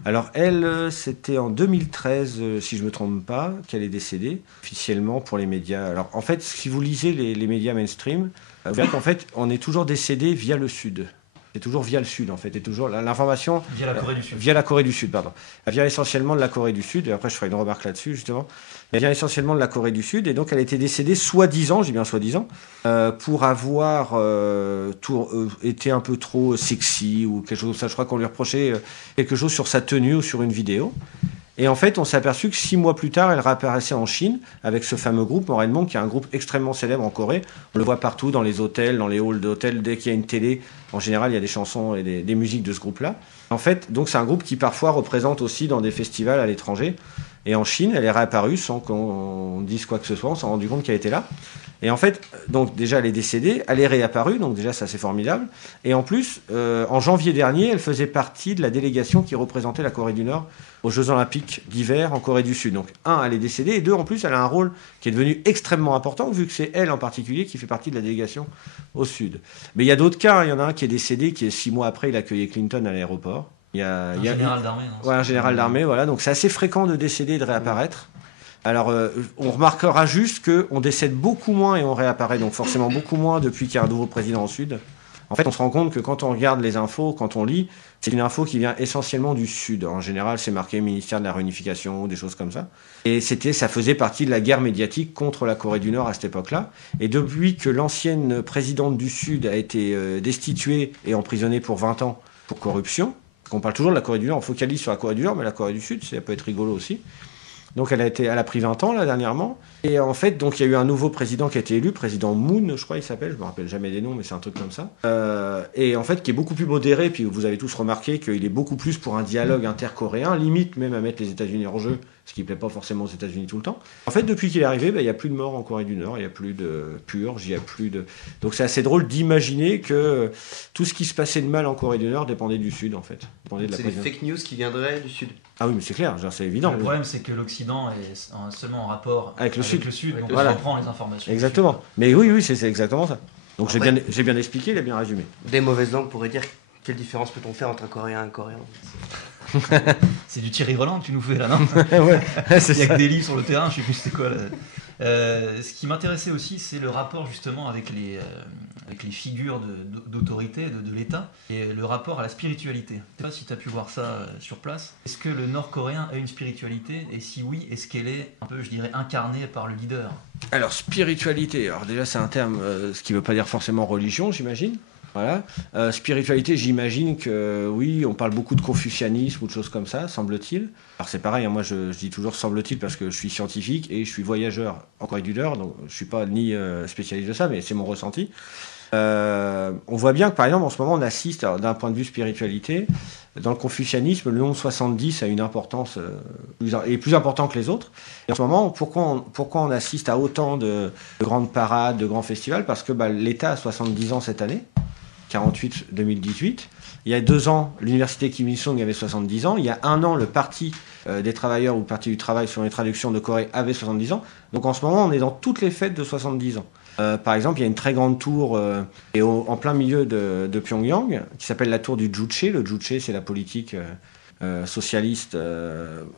Alors, elle, c'était en 2013, si je ne me trompe pas, qu'elle est décédée, officiellement pour les médias. Alors, en fait, si vous lisez les médias mainstream, vous verrez qu'en fait, on est toujours décédé via le Sud. C'est toujours via le Sud, en fait. Et toujours l'information... Via la Corée du Sud. Via la Corée du Sud, pardon. Elle vient essentiellement de la Corée du Sud. Et après, je ferai une remarque là-dessus, justement. Elle vient essentiellement de la Corée du Sud. Et donc, elle a été décédée, soi-disant, j'ai bien soi-disant, pour avoir été un peu trop sexy ou quelque chose comme ça. Je crois qu'on lui reprochait quelque chose sur sa tenue ou sur une vidéo. Et en fait, on s'est aperçu que 6 mois plus tard, elle réapparaissait en Chine avec ce fameux groupe, Morenmon, qui est un groupe extrêmement célèbre en Corée. On le voit partout, dans les hôtels, dans les halls d'hôtels. Dès qu'il y a une télé, en général, il y a des chansons et des musiques de ce groupe-là. En fait, donc c'est un groupe qui parfois représente aussi dans des festivals à l'étranger. Et en Chine, elle est réapparue sans qu'on dise quoi que ce soit. On s'est rendu compte qu'elle était là. Et en fait, donc déjà, elle est décédée, elle est réapparue, donc déjà, ça c'est formidable. Et en plus, en janvier dernier, elle faisait partie de la délégation qui représentait la Corée du Nord aux Jeux Olympiques d'hiver en Corée du Sud. Donc, un, elle est décédée, et deux, en plus, elle a un rôle qui est devenu extrêmement important, vu que c'est elle en particulier qui fait partie de la délégation au Sud. Mais il y a d'autres cas, il y en a un qui est décédé, qui est 6 mois après, il accueillait Clinton à l'aéroport. Un général d'armée. Ouais, un général d'armée, voilà. Donc c'est assez fréquent de décéder et de réapparaître. Alors, on remarquera juste qu'on décède beaucoup moins et on réapparaît, donc forcément beaucoup moins depuis qu'il y a un nouveau président au Sud. En fait, on se rend compte que quand on regarde les infos, quand on lit, c'est une info qui vient essentiellement du Sud. En général, c'est marqué ministère de la Réunification, des choses comme ça. Et ça faisait partie de la guerre médiatique contre la Corée du Nord à cette époque-là. Et depuis que l'ancienne présidente du Sud a été destituée et emprisonnée pour 20 ans pour corruption, parce qu'on parle toujours de la Corée du Nord, on focalise sur la Corée du Nord, mais la Corée du Sud, ça peut être rigolo aussi. Donc elle a pris 20 ans là dernièrement. Et en fait, donc il y a eu un nouveau président qui a été élu, président Moon, je crois il s'appelle, je me rappelle jamais des noms, mais c'est un truc comme ça. Et en fait, qui est beaucoup plus modéré. Puis vous avez tous remarqué qu'il est beaucoup plus pour un dialogue intercoréen, limite même à mettre les États-Unis en jeu, ce qui ne plaît pas forcément aux États-Unis tout le temps. En fait, depuis qu'il est arrivé, il n'y a plus de morts en Corée du Nord, il n'y a plus de purges, il n'y a plus de. Donc c'est assez drôle d'imaginer que tout ce qui se passait de mal en Corée du Nord dépendait du Sud, en fait. C'est des fake news qui viendraient du Sud. Ah oui, mais c'est clair, c'est évident. Le problème, c'est que l'Occident est seulement en rapport avec le Sud, donc voilà. on reprend les informations. Exactement. Mais oui, c'est exactement ça. Donc après, j'ai bien expliqué, il a bien résumé. Des mauvaises langues pourraient dire quelle différence peut-on faire entre un Coréen et un Coréen. C'est du Thierry Roland que tu nous fais là, non? Ouais, il y a que des livres sur le terrain, je sais plus c'était quoi là. Ce qui m'intéressait aussi, c'est le rapport justement avec les figures d'autorité de l'État et le rapport à la spiritualité. Je ne sais pas si tu as pu voir ça sur place. Est-ce que le Nord-Coréen a une spiritualité? Et si oui, est-ce qu'elle est un peu, je dirais, incarnée par le leader? Alors, spiritualité, alors déjà c'est un terme, ce qui ne veut pas dire forcément religion, j'imagine. Voilà. Spiritualité, j'imagine que oui, on parle beaucoup de confucianisme ou de choses comme ça, semble-t-il. Alors c'est pareil, hein, moi je dis toujours semble-t-il parce que je suis scientifique et je suis voyageur en Corée du Nord, donc je ne suis pas ni spécialiste de ça, mais c'est mon ressenti. On voit bien que par exemple en ce moment on assiste, d'un point de vue spiritualité, dans le confucianisme, le nombre 70 a une importance plus important que les autres. Et en ce moment, pourquoi on assiste à autant de grandes parades, de grands festivals? Parce que l'État a 70 ans cette année. 48-2018. Il y a 2 ans, l'université Kim Il-sung avait 70 ans. Il y a 1 an, le Parti des travailleurs ou le Parti du travail sur les traductions de Corée avait 70 ans. Donc en ce moment, on est dans toutes les fêtes de 70 ans. Par exemple, il y a une très grande tour en plein milieu de Pyongyang qui s'appelle la tour du Juche. Le Juche, c'est la politique socialiste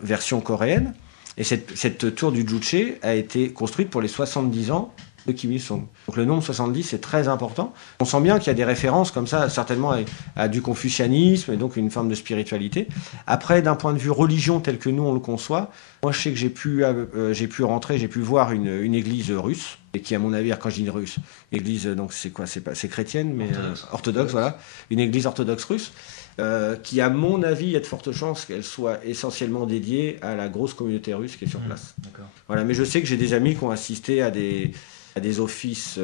version coréenne. Et cette tour du Juche a été construite pour les 70 ans de Kim Il-sung. Donc le nombre 70, c'est très important. On sent bien qu'il y a des références comme ça, certainement à du confucianisme et donc une forme de spiritualité. Après, d'un point de vue religion tel que nous on le conçoit, moi je sais que j'ai pu rentrer, j'ai pu voir une église russe, et qui à mon avis, quand je dis russe, église, donc c'est quoi? C'est chrétienne, mais orthodoxe, voilà. Une église orthodoxe russe. Qui, à mon avis, il y a de fortes chances qu'elle soit essentiellement dédiée à la grosse communauté russe qui est sur place. Voilà, mais je sais que j'ai des amis qui ont assisté à des offices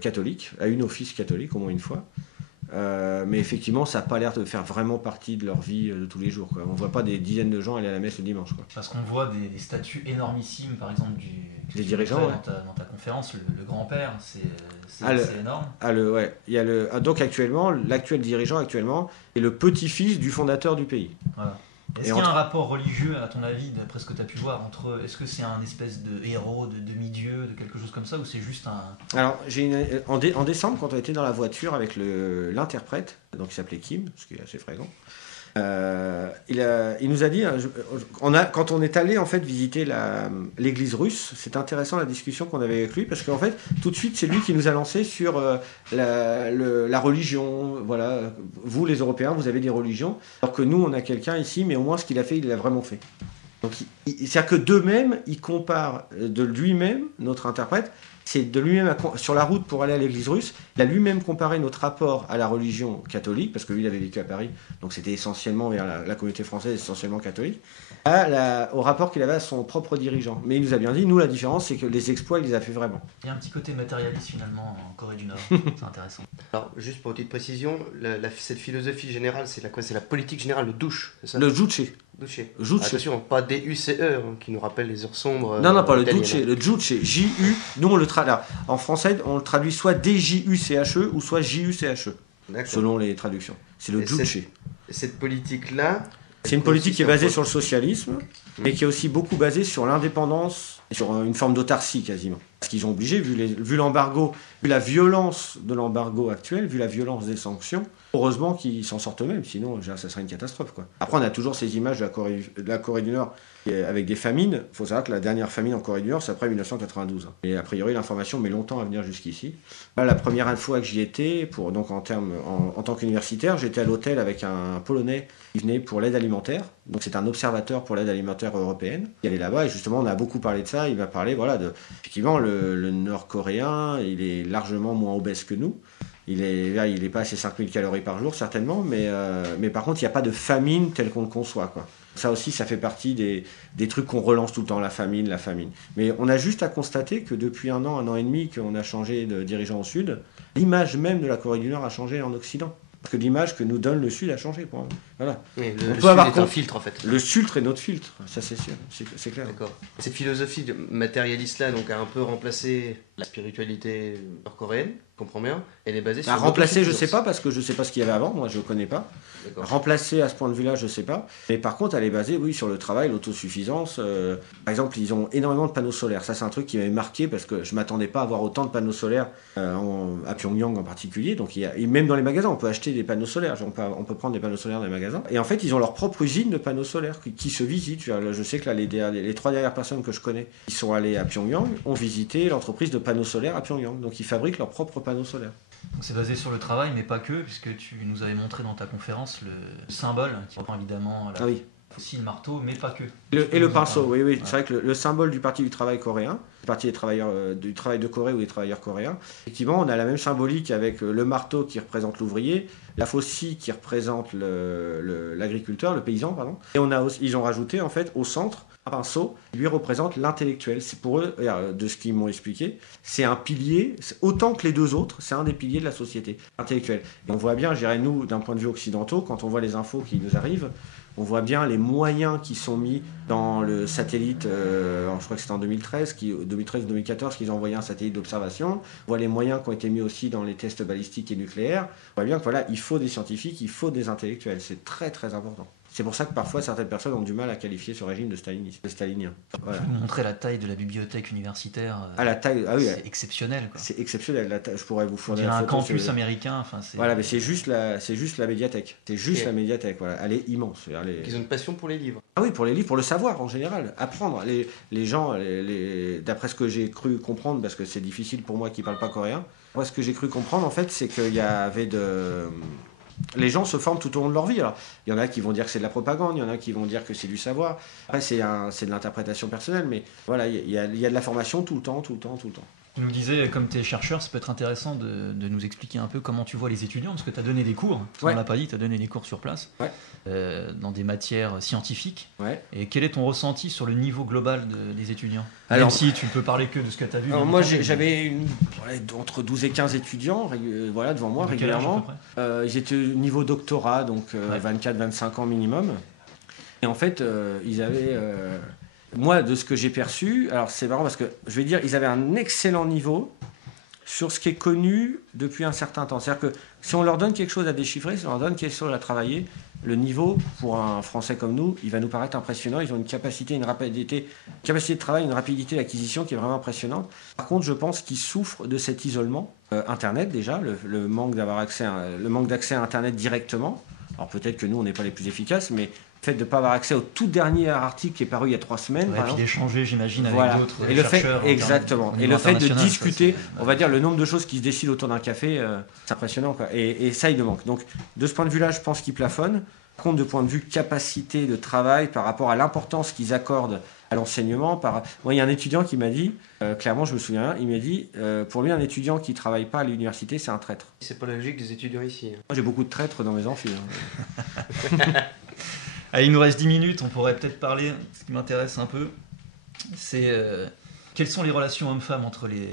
catholiques, à une office catholique au moins une fois. Mais effectivement, ça n'a pas l'air de faire vraiment partie de leur vie de tous les jours, quoi. On ne voit pas des dizaines de gens aller à la messe le dimanche, quoi. Parce qu'on voit des statues énormissimes, par exemple, Des dirigeants, ouais. dans ta conférence, le grand-père, c'est énorme. Donc actuellement, l'actuel dirigeant actuellement est le petit-fils du fondateur du pays. Voilà. Est-ce qu'il y a un rapport religieux, à ton avis, d'après ce que tu as pu voir, entre... Est-ce que c'est un espèce de héros, de demi-dieu, de quelque chose comme ça, ou c'est juste un... Alors, en décembre, quand on était dans la voiture avec l'interprète, donc il s'appelait Kim, ce qui est assez fréquent, il nous a dit, quand on est allé en fait visiter l'église russe, c'est intéressant la discussion qu'on avait avec lui, parce qu'en fait, tout de suite, c'est lui qui nous a lancé sur la religion. Voilà, vous les Européens, vous avez des religions, alors que nous, on a quelqu'un ici, mais au moins ce qu'il a fait, il l'a vraiment fait. Donc, c'est-à-dire que d'eux-mêmes, il compare de lui-même, notre interprète, c'est de lui-même sur la route pour aller à l'église russe, il a lui-même comparé notre rapport à la religion catholique, parce que lui il avait vécu à Paris, donc c'était essentiellement vers la communauté française, essentiellement catholique, au rapport qu'il avait à son propre dirigeant. Mais il nous a bien dit, nous la différence c'est que les exploits il les a fait vraiment. Il y a un petit côté matérialiste finalement en Corée du Nord, c'est intéressant. Alors juste pour une petite précision, cette philosophie générale c'est quoi? C'est la politique générale, le douche, c'est ça? Le juche. Juche. Attention, pas DUCE, qui nous rappelle les heures sombres. Non, pas le juche, le juche, J-U. Nous, on le traduit. En français, on le traduit soit D-J-U-C-H-E ou soit J-U-C-H-E, selon les traductions. C'est le juche. Cette politique-là. C'est une politique qui est basée sur le socialisme, mais qui est aussi beaucoup basée sur l'indépendance, et sur une forme d'autarcie quasiment. Parce qu'ils ont obligé, vu l'embargo, vu la violence de l'embargo actuel, vu la violence des sanctions, heureusement qu'ils s'en sortent eux-mêmes, sinon ça serait une catastrophe, quoi. Après, on a toujours ces images de la Corée du Nord avec des famines. Il faut savoir que la dernière famine en Corée du Nord, c'est après 1992. Et a priori, l'information met longtemps à venir jusqu'ici. Là, la première fois que j'y étais, en tant qu'universitaire, j'étais à l'hôtel avec un Polonais qui venait pour l'aide alimentaire. Donc c'est un observateur pour l'aide alimentaire européenne. Il est là-bas et justement, on a beaucoup parlé de ça. Il m'a parlé, effectivement, le Nord-Coréen, il est largement moins obèse que nous. Il est pas à ses 5000 calories par jour, certainement, mais par contre, il n'y a pas de famine telle qu'on le conçoit, quoi. Ça aussi, ça fait partie des trucs qu'on relance tout le temps, la famine. Mais on a juste à constater que depuis un an et demi qu'on a changé de dirigeant au Sud, l'image même de la Corée du Nord a changé en Occident. Parce que l'image que nous donne le Sud a changé. Voilà. Oui, le Sud est un filtre, en fait. Le Sud est notre filtre, ça c'est sûr, c'est clair. D'accord. Cette philosophie matérialiste-là donc, a un peu remplacé la spiritualité nord-coréenne, je comprends bien. Elle est basée sur... remplacer, je ne sais pas, parce que je ne sais pas ce qu'il y avait avant, moi je ne connais pas. D'accord. Remplacer à ce point de vue-là, je ne sais pas. Mais par contre, elle est basée, oui, sur le travail, l'autosuffisance. Par exemple, ils ont énormément de panneaux solaires. Ça, c'est un truc qui m'avait marqué, parce que je ne m'attendais pas à avoir autant de panneaux solaires à Pyongyang en particulier. Donc, et même dans les magasins, on peut acheter des panneaux solaires. On peut prendre des panneaux solaires dans les magasins. Et en fait, ils ont leur propre usine de panneaux solaires qui se visitent. Je sais que là, les 3 dernières personnes que je connais qui sont allées à Pyongyang ont visité l'entreprise de panneaux solaires à Pyongyang. Donc, ils fabriquent leurs propres panneaux solaires. Donc c'est basé sur le travail, mais pas que, puisque tu nous avais montré dans ta conférence le symbole, qui reprend évidemment aussi le marteau, mais pas que. Le pinceau, oui. Ouais. C'est vrai que le symbole du Parti du travail coréen, du Parti des travailleurs, du travail de Corée ou des travailleurs coréens, effectivement, on a la même symbolique avec le marteau qui représente l'ouvrier, la faucille qui représente l'agriculteur, le paysan, pardon. Et ils ont rajouté, en fait, au centre, un pinceau qui lui représente l'intellectuel. C'est pour eux, de ce qu'ils m'ont expliqué, c'est un pilier, autant que les deux autres, c'est un des piliers de la société intellectuelle. Et on voit bien, je dirais, nous, d'un point de vue occidentaux, quand on voit les infos qui nous arrivent, on voit bien les moyens qui sont mis dans le satellite, je crois que c'était en 2013 ou 2014 qu'ils ont envoyé un satellite d'observation. On voit les moyens qui ont été mis aussi dans les tests balistiques et nucléaires. On voit bien que il faut des scientifiques, il faut des intellectuels. C'est très très important. C'est pour ça que parfois certaines personnes ont du mal à qualifier ce régime de stalinien. Voilà. Vous montrer la taille de la bibliothèque universitaire. C'est exceptionnel, quoi. C'est exceptionnel. Je pourrais vous fournir un campus américain. Voilà, mais c'est juste la médiathèque. C'est juste la médiathèque. Voilà. Elle est immense. Ils ont une passion pour les livres. Ah oui, pour les livres, pour le savoir en général. Apprendre. Les gens, d'après ce que j'ai cru comprendre, parce que c'est difficile pour moi qui ne parle pas coréen, moi ce que j'ai cru comprendre en fait, c'est qu'il y avait les gens se forment tout au long de leur vie. Alors, il y en a qui vont dire que c'est de la propagande, il y en a qui vont dire que c'est du savoir. Après, c'est de l'interprétation personnelle, mais voilà, il y a de la formation tout le temps. Tu nous disais, comme tu es chercheur, ça peut être intéressant de nous expliquer un peu comment tu vois les étudiants, parce que tu as donné des cours, on ne l'a pas dit, tu as donné des cours sur place, dans des matières scientifiques. Ouais. Et quel est ton ressenti sur le niveau global des étudiants? Alors, même si tu peux parler que de ce que tu as vu. Alors moi, j'avais entre 12 et 15 étudiants devant moi régulièrement. Ils étaient au niveau doctorat, donc 24-25 ans minimum. Et en fait, ils avaient... moi, de ce que j'ai perçu, alors c'est marrant parce que je vais dire, ils avaient un excellent niveau sur ce qui est connu depuis un certain temps. C'est-à-dire que si on leur donne quelque chose à déchiffrer, si on leur donne quelque chose à travailler, le niveau, pour un Français comme nous, il va nous paraître impressionnant. Ils ont une capacité de travail, une rapidité d'acquisition qui est vraiment impressionnante. Par contre, je pense qu'ils souffrent de cet isolement. Internet, déjà, le manque d'accès à Internet directement. Alors peut-être que nous, on n'est pas les plus efficaces, mais le fait de ne pas avoir accès au tout dernier article qui est paru il y a 3 semaines. Et puis d'échanger, j'imagine, avec d'autres et chercheurs. Exactement. Et le fait de discuter, on va dire, le nombre de choses qui se décident autour d'un café, c'est impressionnant, quoi. Et ça, il le manque. Donc, de ce point de vue-là, je pense qu'ils plafonnent. Par contre, de point de vue capacité de travail, par rapport à l'importance qu'ils accordent à l'enseignement, moi, il y a un étudiant qui m'a dit, clairement, je me souviens, il m'a dit, pour lui, un étudiant qui ne travaille pas à l'université, c'est un traître. C'est pas la logique des étudiants ici. Moi, j'ai beaucoup de traîtres dans mes amphis. Allez, il nous reste 10 minutes, on pourrait peut-être parler, ce qui m'intéresse un peu, c'est quelles sont les relations hommes-femmes entre les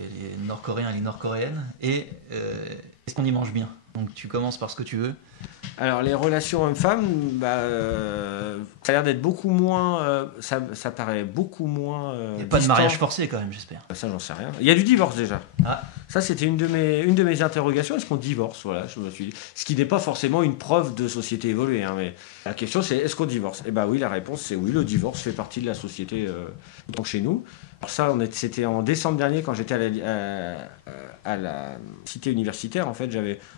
Nord-Coréens et les Nord-Coréennes, et est-ce qu'on y mange bien? Donc tu commences par ce que tu veux. Alors les relations hommes-femmes, ça a l'air d'être beaucoup moins, ça paraît beaucoup moins. Il n'y a pas de mariage forcé quand même, j'espère. Ça, j'en sais rien. Il y a du divorce déjà. Ah. Ça, c'était une de mes interrogations. Est-ce qu'on divorce? Voilà, je me suis dit. Ce qui n'est pas forcément une preuve de société évoluée, hein, mais la question c'est est-ce qu'on divorce? Eh bien oui, la réponse c'est oui. Le divorce fait partie de la société donc chez nous. Alors ça, c'était en décembre dernier quand j'étais à la cité universitaire. En fait,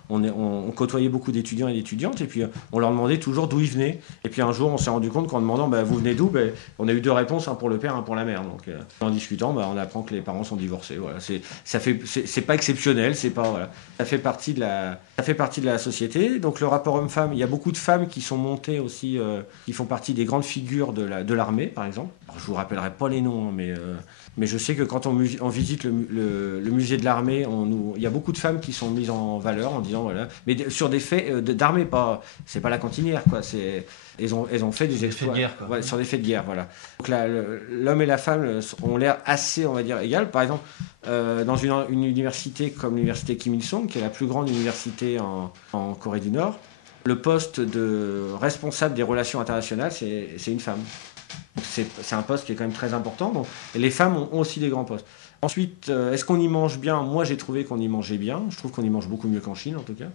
on côtoyait beaucoup d'étudiants et d'étudiantes, et puis on leur demandait toujours d'où ils venaient. Et puis un jour, on s'est rendu compte qu'en demandant vous venez d'où, on a eu 2 réponses, un pour le père, un pour la mère. Donc en discutant, on apprend que les parents sont divorcés. Voilà, c'est pas exceptionnel, c'est pas voilà. Ça fait partie de la société. Donc le rapport homme-femme, il y a beaucoup de femmes qui sont montées aussi, qui font partie des grandes figures de l'armée, par exemple. Alors, je vous rappellerai pas les noms, hein, mais je sais que quand on visite le musée de l'armée, il y a beaucoup de femmes qui sont mises en valeur en disant voilà, mais sur des faits d'armée, c'est pas la cantinière, quoi. Elles ont fait des exploits de guerre, quoi. Ouais, sur des faits de guerre, voilà. Donc là, l'homme et la femme ont l'air assez, on va dire, égales. Par exemple, dans une université comme l'université Kim Il-sung, qui est la plus grande université en Corée du Nord, le poste de responsable des relations internationales, c'est une femme. C'est un poste qui est quand même très important. Donc, et les femmes ont aussi des grands postes. Ensuite, est-ce qu'on y mange bien? Moi, j'ai trouvé qu'on y mangeait bien. Je trouve qu'on y mange beaucoup mieux qu'en Chine, en tout cas.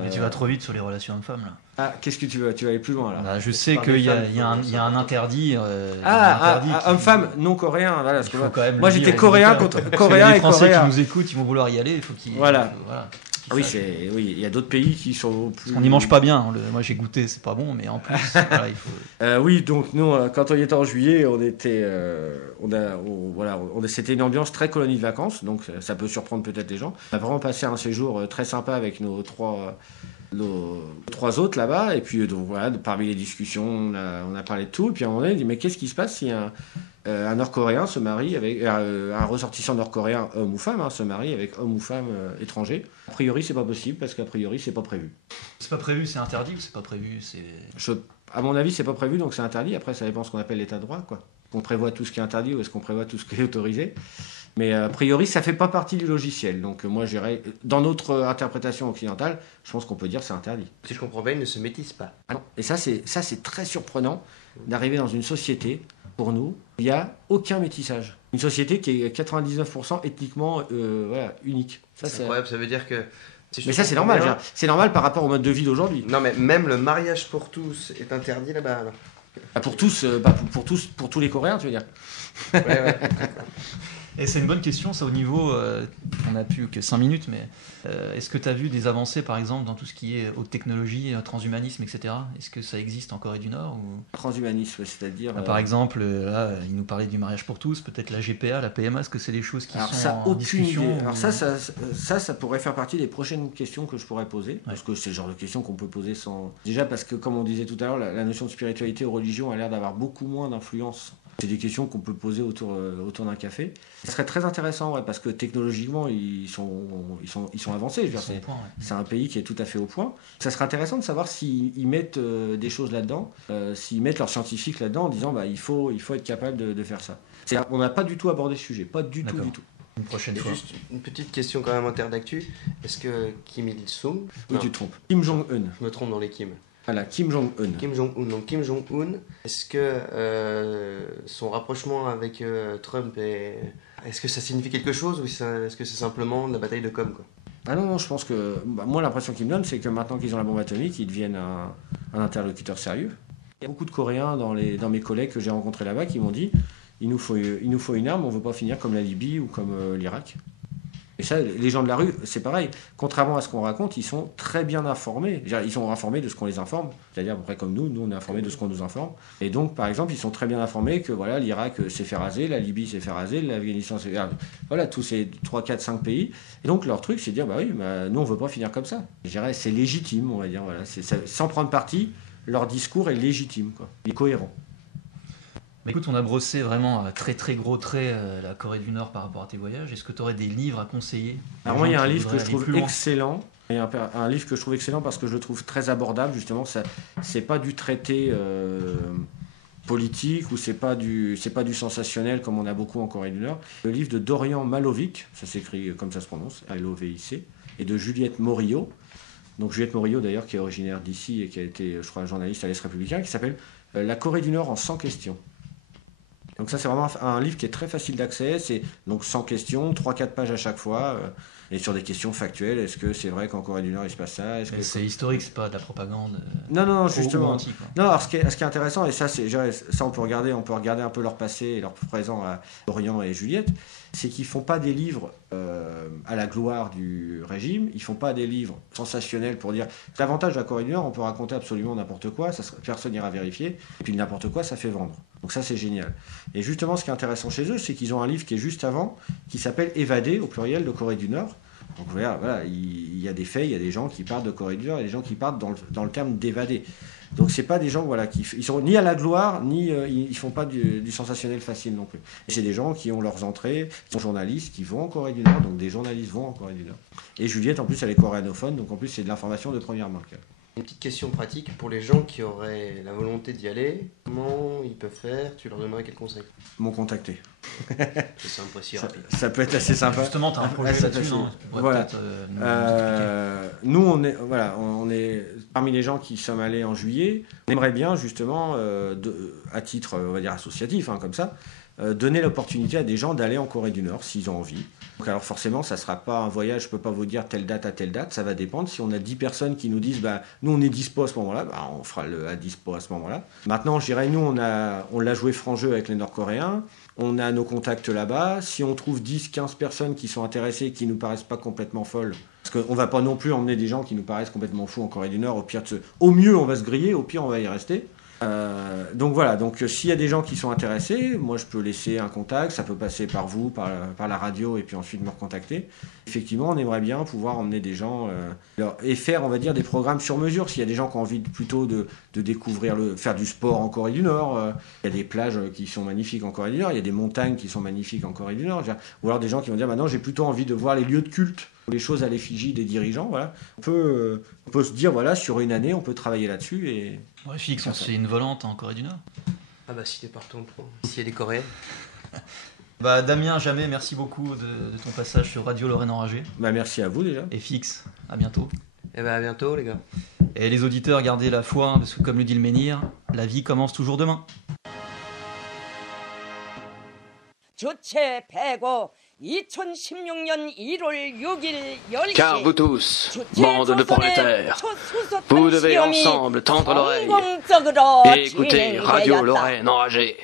Mais tu vas trop vite sur les relations hommes-femmes, là. Ah, qu'est-ce que tu veux? Tu vas aller plus loin, là. Je sais qu'il y a un interdit. Homme-femme non coréen. Voilà, moi, j'étais coréen contre coréen et Français coréen. qui nous écoutent, ils vont vouloir y aller. Il faut qu'ils. Voilà. Oui, il y a d'autres pays qui sont plus... On n'y mange pas bien. Moi, j'ai goûté, c'est pas bon, mais en plus, voilà, il faut... oui, donc nous, quand on y était en juillet, c'était une ambiance très colonie de vacances, donc ça peut surprendre peut-être les gens. On a vraiment passé un séjour très sympa avec nos trois autres là-bas, et puis donc voilà, parmi les discussions, on a parlé de tout, et puis à un moment donné, on dit mais qu'est-ce qui se passe si un Nord-Coréen se marie avec un ressortissant nord-coréen, homme ou femme, se marie avec homme ou femme étranger? A priori, c'est pas possible parce qu'a priori, c'est pas prévu. C'est pas prévu, c'est interdit ou c'est pas prévu? À mon avis, c'est pas prévu, donc c'est interdit. Après, ça dépend de ce qu'on appelle l'état de droit, quoi. On prévoit tout ce qui est interdit ou est-ce qu'on prévoit tout ce qui est autorisé? Mais a priori, ça fait pas partie du logiciel. Donc moi, je dirais, dans notre interprétation occidentale, je pense qu'on peut dire que c'est interdit. Si je comprends bien, ils ne se métissent pas. Ah non. Et ça, c'est très surprenant d'arriver dans une société, pour nous, où il n'y a aucun métissage. Une société qui est 99% ethniquement unique. Ça, c'est incroyable, ça veut dire que... Mais ça, c'est normal. Bien, c'est normal par rapport au mode de vie d'aujourd'hui. Non, mais même le mariage pour tous est interdit là-bas, alors. Pour tous les Coréens, tu veux dire. Ouais. Et c'est une bonne question, ça, au niveau... on n'a plus que 5 minutes, mais est-ce que tu as vu des avancées, par exemple, dans tout ce qui est haute technologie, transhumanisme, etc. Est-ce que ça existe en Corée du Nord ou... Transhumanisme, c'est-à-dire... Par exemple, là, il nous parlait du mariage pour tous, peut-être la GPA, la PMA, est-ce que c'est des choses qui sont en discussion idée. Alors ça pourrait faire partie des prochaines questions que je pourrais poser, parce que c'est le genre de questions qu'on peut poser sans... Déjà parce que, comme on disait tout à l'heure, la notion de spiritualité ou religion a l'air d'avoir beaucoup moins d'influence C'est des questions qu'on peut poser autour d'un café. Ce serait très intéressant, ouais, parce que technologiquement, ils sont avancés. Je veux dire, c'est un pays qui est tout à fait au point. Ça serait intéressant de savoir s'ils mettent des choses là-dedans, s'ils mettent leurs scientifiques là-dedans en disant il faut être capable de faire ça. On n'a pas du tout abordé ce sujet, pas du tout. Une prochaine fois. Juste une petite question quand même en terre d'actu. Est-ce que Kim Il-sung... Oui, tu te trompes. Kim Jong-un. Je me trompe dans les Kim. Voilà, Kim Jong-un. Kim Jong-un. Donc Kim Jong-un, est-ce que son rapprochement avec Trump est-ce que ça signifie quelque chose ou est-ce que c'est simplement de la bataille de com, quoi? Ah non, je pense que... moi, l'impression qu'ils me donnent, c'est que maintenant qu'ils ont la bombe atomique, ils deviennent un interlocuteur sérieux. Il y a beaucoup de Coréens dans mes collègues que j'ai rencontrés là-bas qui m'ont dit il nous faut une arme, on ne veut pas finir comme la Libye ou comme l'Irak. Et ça, les gens de la rue, c'est pareil. Contrairement à ce qu'on raconte, ils sont très bien informés. Ils sont informés de ce qu'on les informe, c'est-à-dire à peu près comme nous on est informés de ce qu'on nous informe. Et donc, par exemple, ils sont très bien informés que voilà, l'Irak s'est fait raser, la Libye s'est fait raser, l'Afghanistan s'est fait raser. Voilà, tous ces 3, 4, 5 pays. Et donc, leur truc, c'est de dire, nous, on ne veut pas finir comme ça. Je dirais, c'est légitime, on va dire. Voilà. Sans prendre parti, leur discours est légitime, quoi. Il est cohérent. Mais écoute, on a brossé vraiment à très très gros traits la Corée du Nord par rapport à tes voyages. Est-ce que tu aurais des livres à conseiller? Alors moi, il y a un livre que je trouve excellent. Il y a un livre que je trouve excellent parce que je le trouve très abordable, justement. C'est pas du traité politique ou c'est pas du sensationnel comme on a beaucoup en Corée du Nord. Le livre de Dorian Malovic, ça s'écrit comme ça se prononce, L-O-V-I-C, et de Juliette Morillo. Donc Juliette Morillo, d'ailleurs, qui est originaire d'ici et qui a été, je crois, journaliste à l'Est républicain, qui s'appelle La Corée du Nord en 100 questions. Donc ça, c'est vraiment un livre qui est très facile d'accès. C'est donc 100 questions, 3-4 pages à chaque fois, et sur des questions factuelles. Est-ce que c'est vrai qu'en Corée du Nord, il se passe ça? C'est historique, c'est pas de la propagande. Non, justement. Antique, non, alors ce qui est intéressant, et ça, on peut regarder un peu leur passé et leur présent à Dorian et Juliette, c'est qu'ils font pas des livres à la gloire du régime, ils font pas des livres sensationnels pour dire l'avantage de la Corée du Nord, on peut raconter absolument n'importe quoi, personne n'ira vérifier, et puis n'importe quoi, ça fait vendre. Donc ça, c'est génial. Et justement, ce qui est intéressant chez eux, c'est qu'ils ont un livre qui est juste avant, qui s'appelle Évadé, au pluriel, de Corée du Nord. Donc voilà, il y a des faits, il y a des gens qui partent de Corée du Nord, et des gens qui partent dans le terme d'évader. Donc c'est pas des gens ils sont ni à la gloire, ni ils font pas du sensationnel facile non plus. Et c'est des gens qui ont leurs entrées, qui sont journalistes, qui vont en Corée du Nord, donc des journalistes vont en Corée du Nord. Et Juliette, en plus, elle est coréanophone, donc en plus, c'est de l'information de première main. Une petite question pratique pour les gens qui auraient la volonté d'y aller. Comment ils peuvent faire? Tu leur donnerais quel conseil? M'ont contacté. C'est simple, aussi rapide. Ça peut être assez sympa. Justement, tu as un projet là-dessus, non? Voilà. Nous, on est parmi les gens qui sommes allés en juillet. On aimerait bien, justement, à titre, on va dire, associatif, comme ça, donner l'opportunité à des gens d'aller en Corée du Nord s'ils ont envie. Donc alors forcément, ça ne sera pas un voyage, je ne peux pas vous dire telle date à telle date, ça va dépendre. Si on a 10 personnes qui nous disent nous on est dispo à ce moment-là, on fera le à dispo à ce moment-là. Maintenant, je dirais, nous on l'a joué franc jeu avec les Nord-Coréens, on a nos contacts là-bas. Si on trouve 10-15 personnes qui sont intéressées, qui ne nous paraissent pas complètement folles, parce qu'on ne va pas non plus emmener des gens qui nous paraissent complètement fous en Corée du Nord, au mieux on va se griller, au pire on va y rester. Donc voilà, s'il y a des gens qui sont intéressés, moi je peux laisser un contact, ça peut passer par vous, par la radio et puis ensuite me recontacter. Effectivement, on aimerait bien pouvoir emmener des gens et faire, on va dire, des programmes sur mesure. S'il y a des gens qui ont envie plutôt de découvrir, faire du sport en Corée du Nord, il y a des plages qui sont magnifiques en Corée du Nord, il y a des montagnes qui sont magnifiques en Corée du Nord, ou alors des gens qui vont dire non, j'ai plutôt envie de voir les lieux de culte, les choses à l'effigie des dirigeants. Voilà. On peut se dire, voilà, sur une année, on peut travailler là-dessus. Et... Ouais, Fix, c'est une volante en Corée du Nord. Ah bah si t'es partant, s'il y a des Coréens. Damien, jamais, merci beaucoup de ton passage sur Radio Lorraine Enragée. Merci à vous déjà. Et Fix, à bientôt. Et à bientôt les gars. Et les auditeurs, gardez la foi, parce que comme le dit le menhir, la vie commence toujours demain. Car vous tous, bande de prolétaires, vous devez ensemble tendre l'oreille et écouter Radio Lorraine Enragée.